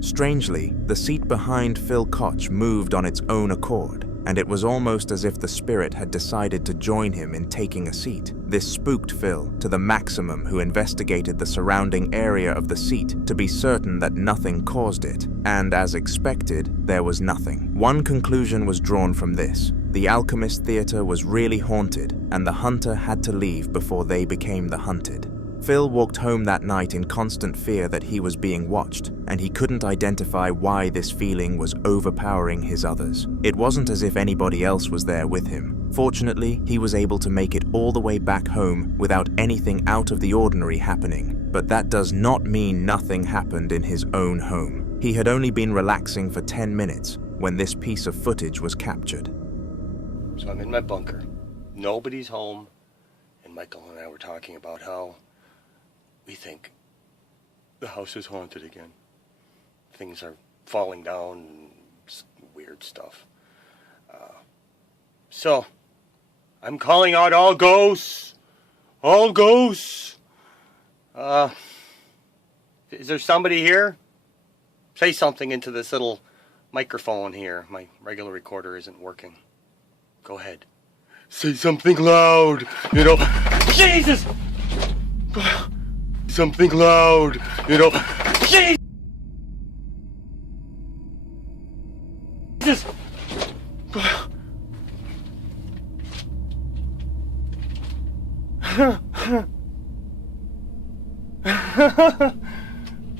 Strangely, the seat behind Phil Koch moved on its own accord, and it was almost as if the spirit had decided to join him in taking a seat. This spooked Phil to the maximum, who investigated the surrounding area of the seat to be certain that nothing caused it, and as expected, there was nothing. One conclusion was drawn from this: the Alchemist Theater was really haunted, and the hunter had to leave before they became the hunted. Phil walked home that night in constant fear that he was being watched, and he couldn't identify why this feeling was overpowering his others. It wasn't as if anybody else was there with him. Fortunately, he was able to make it all the way back home without anything out of the ordinary happening. But that does not mean nothing happened in his own home. He had only been relaxing for 10 minutes when this piece of footage was captured. So I'm in my bunker. Nobody's home. And Michael and I were talking about how we think the house is haunted again. Things are falling down and weird stuff. So, I'm calling out all ghosts. All ghosts. Is there somebody here? Say something into this little microphone here. My regular recorder isn't working. Go ahead. Say something loud. You know. Jesus! Something loud. You know. Jesus!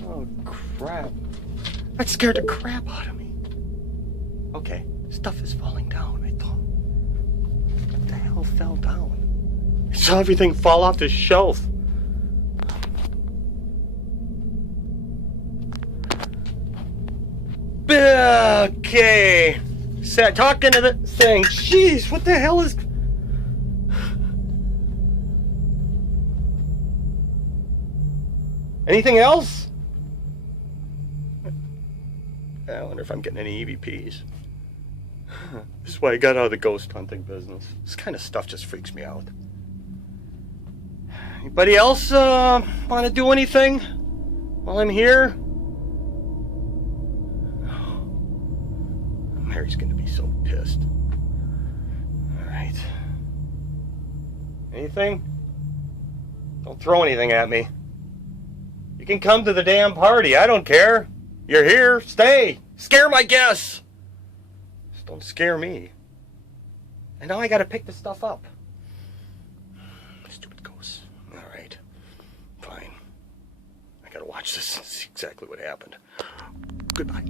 Oh, crap. That scared the crap out of me. Okay, stuff is falling down, I thought. What the hell fell down? I saw everything fall off the shelf. Okay. Talking to the thing. Jeez, what the hell is... Anything else? I wonder if I'm getting any EVPs. This is why I got out of the ghost hunting business. This kind of stuff just freaks me out. Anybody else want to do anything while I'm here? Mary's gonna be so pissed. Alright. Anything? Don't throw anything at me. You can come to the damn party. I don't care. You're here. Stay. Scare my guests. Just don't scare me. And now I gotta pick the stuff up. Stupid ghosts. Alright. Fine. I gotta watch this and see exactly what happened. Goodbye.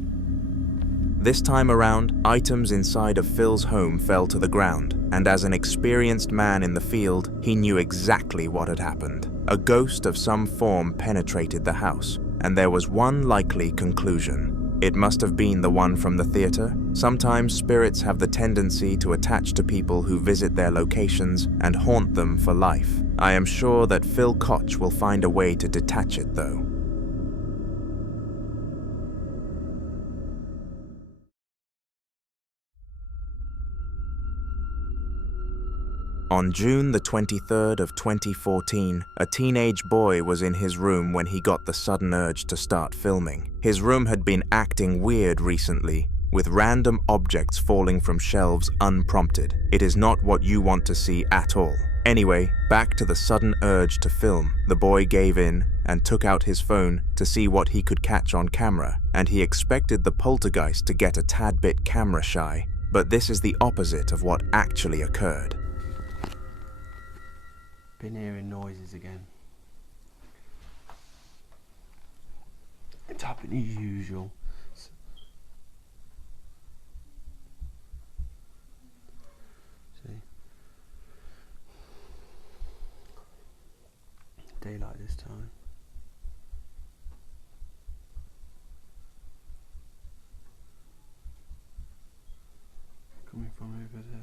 This time around, items inside of Phil's home fell to the ground, and as an experienced man in the field, he knew exactly what had happened. A ghost of some form penetrated the house, and there was one likely conclusion. It must have been the one from the theater. Sometimes spirits have the tendency to attach to people who visit their locations and haunt them for life. I am sure that Phil Koch will find a way to detach it, though. On June the 23rd of 2014, a teenage boy was in his room when he got the sudden urge to start filming. His room had been acting weird recently, with random objects falling from shelves unprompted. It is not what you want to see at all. Anyway, back to the sudden urge to film. The boy gave in and took out his phone to see what he could catch on camera, and he expected the poltergeist to get a tad bit camera shy, but this is the opposite of what actually occurred. Been hearing noises again. It's happening as usual. See? Daylight this time. Coming from over there.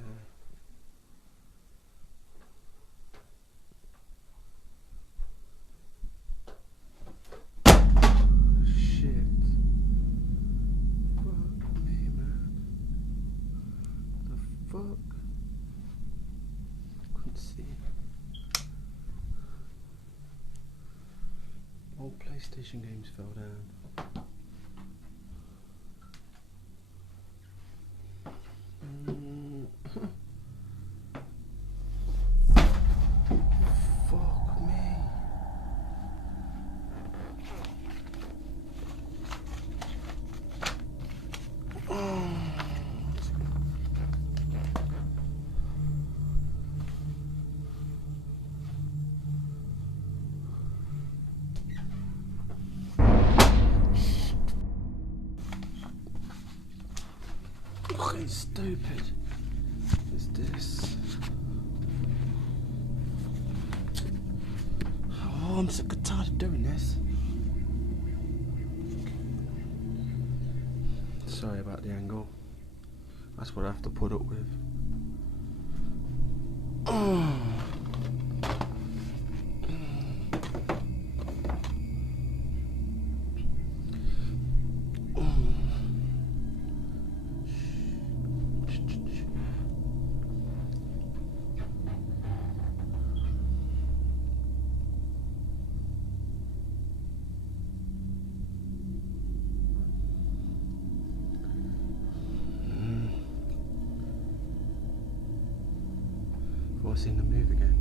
Couldn't see. Old PlayStation games fell down. Fuck me. Fucking stupid is this? Oh, I'm so tired of doing this. Sorry about the angle. That's what I have to put up with. I've seen them move again.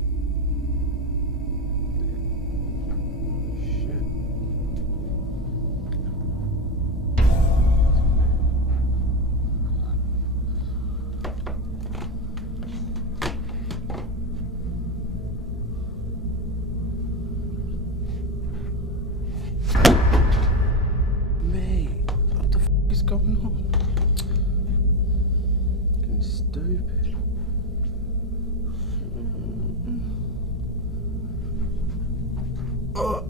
Mate, what the f is going on? Fucking stupid. Oh.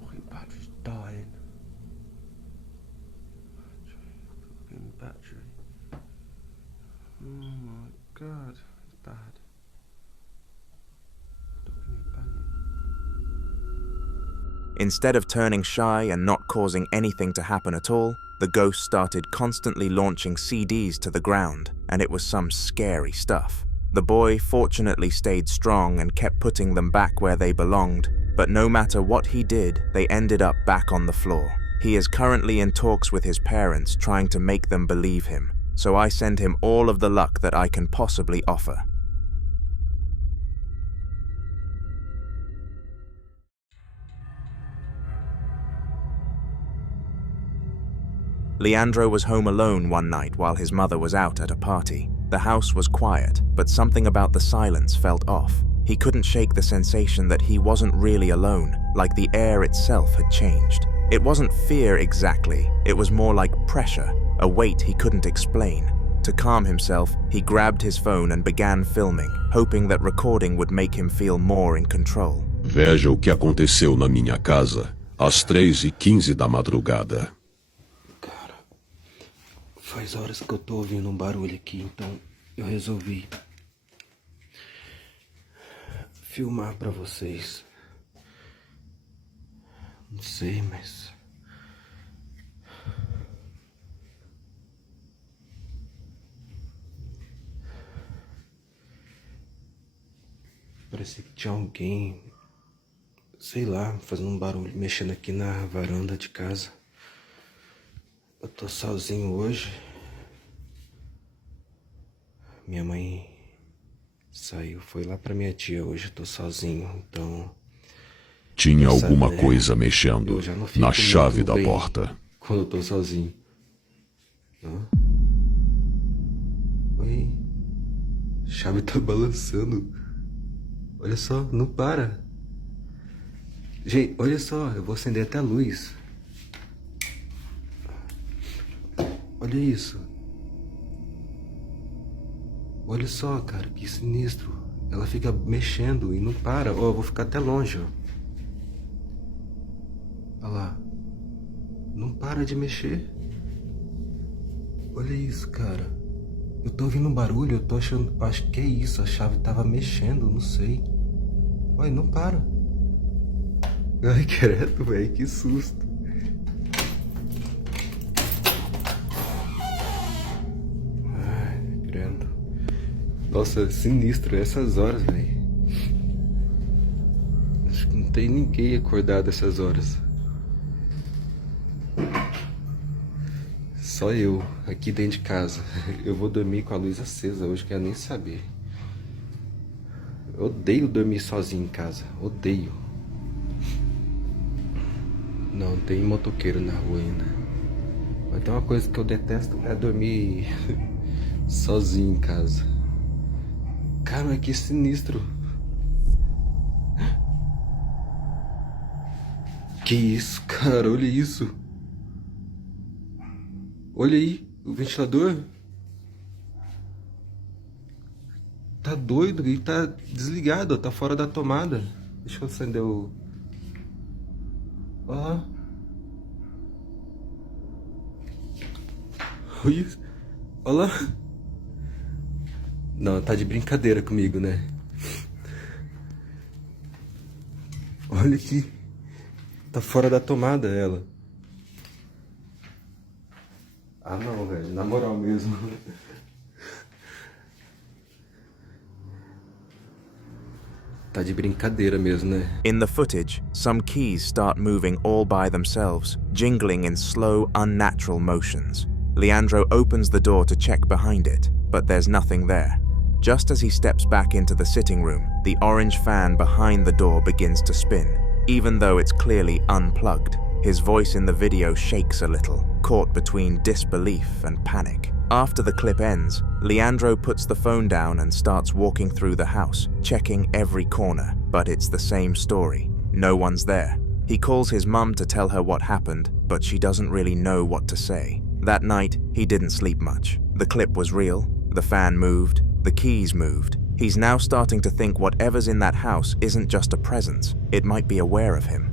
Fucking battery's dying. Fucking battery. Oh my god, it's bad. Instead of turning shy and not causing anything to happen at all, the ghost started constantly launching CDs to the ground, and it was some scary stuff. The boy fortunately stayed strong and kept putting them back where they belonged, but no matter what he did, they ended up back on the floor. He is currently in talks with his parents trying to make them believe him, so I send him all of the luck that I can possibly offer. Leandro was home alone one night while his mother was out at a party. The house was quiet, but something about the silence felt off. He couldn't shake the sensation that he wasn't really alone, like the air itself had changed. It wasn't fear exactly, it was more like pressure, a weight he couldn't explain. To calm himself, he grabbed his phone and began filming, hoping that recording would make him feel more in control. Veja o que aconteceu na minha casa, às 3h15 da madrugada. Faz horas que eu tô ouvindo um barulho aqui, então eu resolvi filmar pra vocês. Não sei, mas parecia que tinha alguém, sei lá, fazendo um barulho, mexendo aqui na varanda de casa. Eu tô sozinho hoje. Minha mãe saiu, foi lá pra minha tia hoje, eu tô sozinho, então... Tinha alguma coisa mexendo na chave da bem porta. quando eu tô sozinho. Hã? Oi? A chave tá balançando. Olha só, não para. Gente, olha só, eu vou acender até a luz. Olha isso. Olha só, cara, que sinistro. Ela fica mexendo e não para. Ó, eu vou ficar até longe, ó. Olha lá. Não para de mexer. Olha isso, cara. Eu tô ouvindo um barulho, eu tô achando... Acho que é isso, a chave tava mexendo, não sei. Olha, não para. Ai, credo, velho, que susto. Ai, credo. Nossa, sinistro essas horas, velho. Acho que não tem ninguém acordado essas horas. Só eu, aqui dentro de casa. Eu vou dormir com a luz acesa hoje, quero nem saber. Eu odeio dormir sozinho em casa, odeio. Não tem motoqueiro na rua ainda. Mas tem uma coisa que eu detesto, é dormir sozinho em casa. Cara, que sinistro. Que isso, cara, olha isso. Olha aí, o ventilador. Tá doido, ele tá desligado, tá fora da tomada. Deixa eu acender o... Olha lá. Olha isso. Olha lá. Não, tá de brincadeira comigo, né? Olha aqui. Tá fora da tomada ela. Ah não, velho, na moral mesmo. Tá de brincadeira mesmo, né? In the footage, some keys start moving all by themselves, jingling in slow, unnatural motions. Leandro opens the door to check behind it, but there's nothing there. Just as he steps back into the sitting room, the orange fan behind the door begins to spin, even though it's clearly unplugged. His voice in the video shakes a little, caught between disbelief and panic. After the clip ends, Leandro puts the phone down and starts walking through the house, checking every corner, but it's the same story. No one's there. He calls his mum to tell her what happened, but she doesn't really know what to say. That night, he didn't sleep much. The clip was real, the fan moved, the keys moved. He's now starting to think whatever's in that house isn't just a presence, it might be aware of him.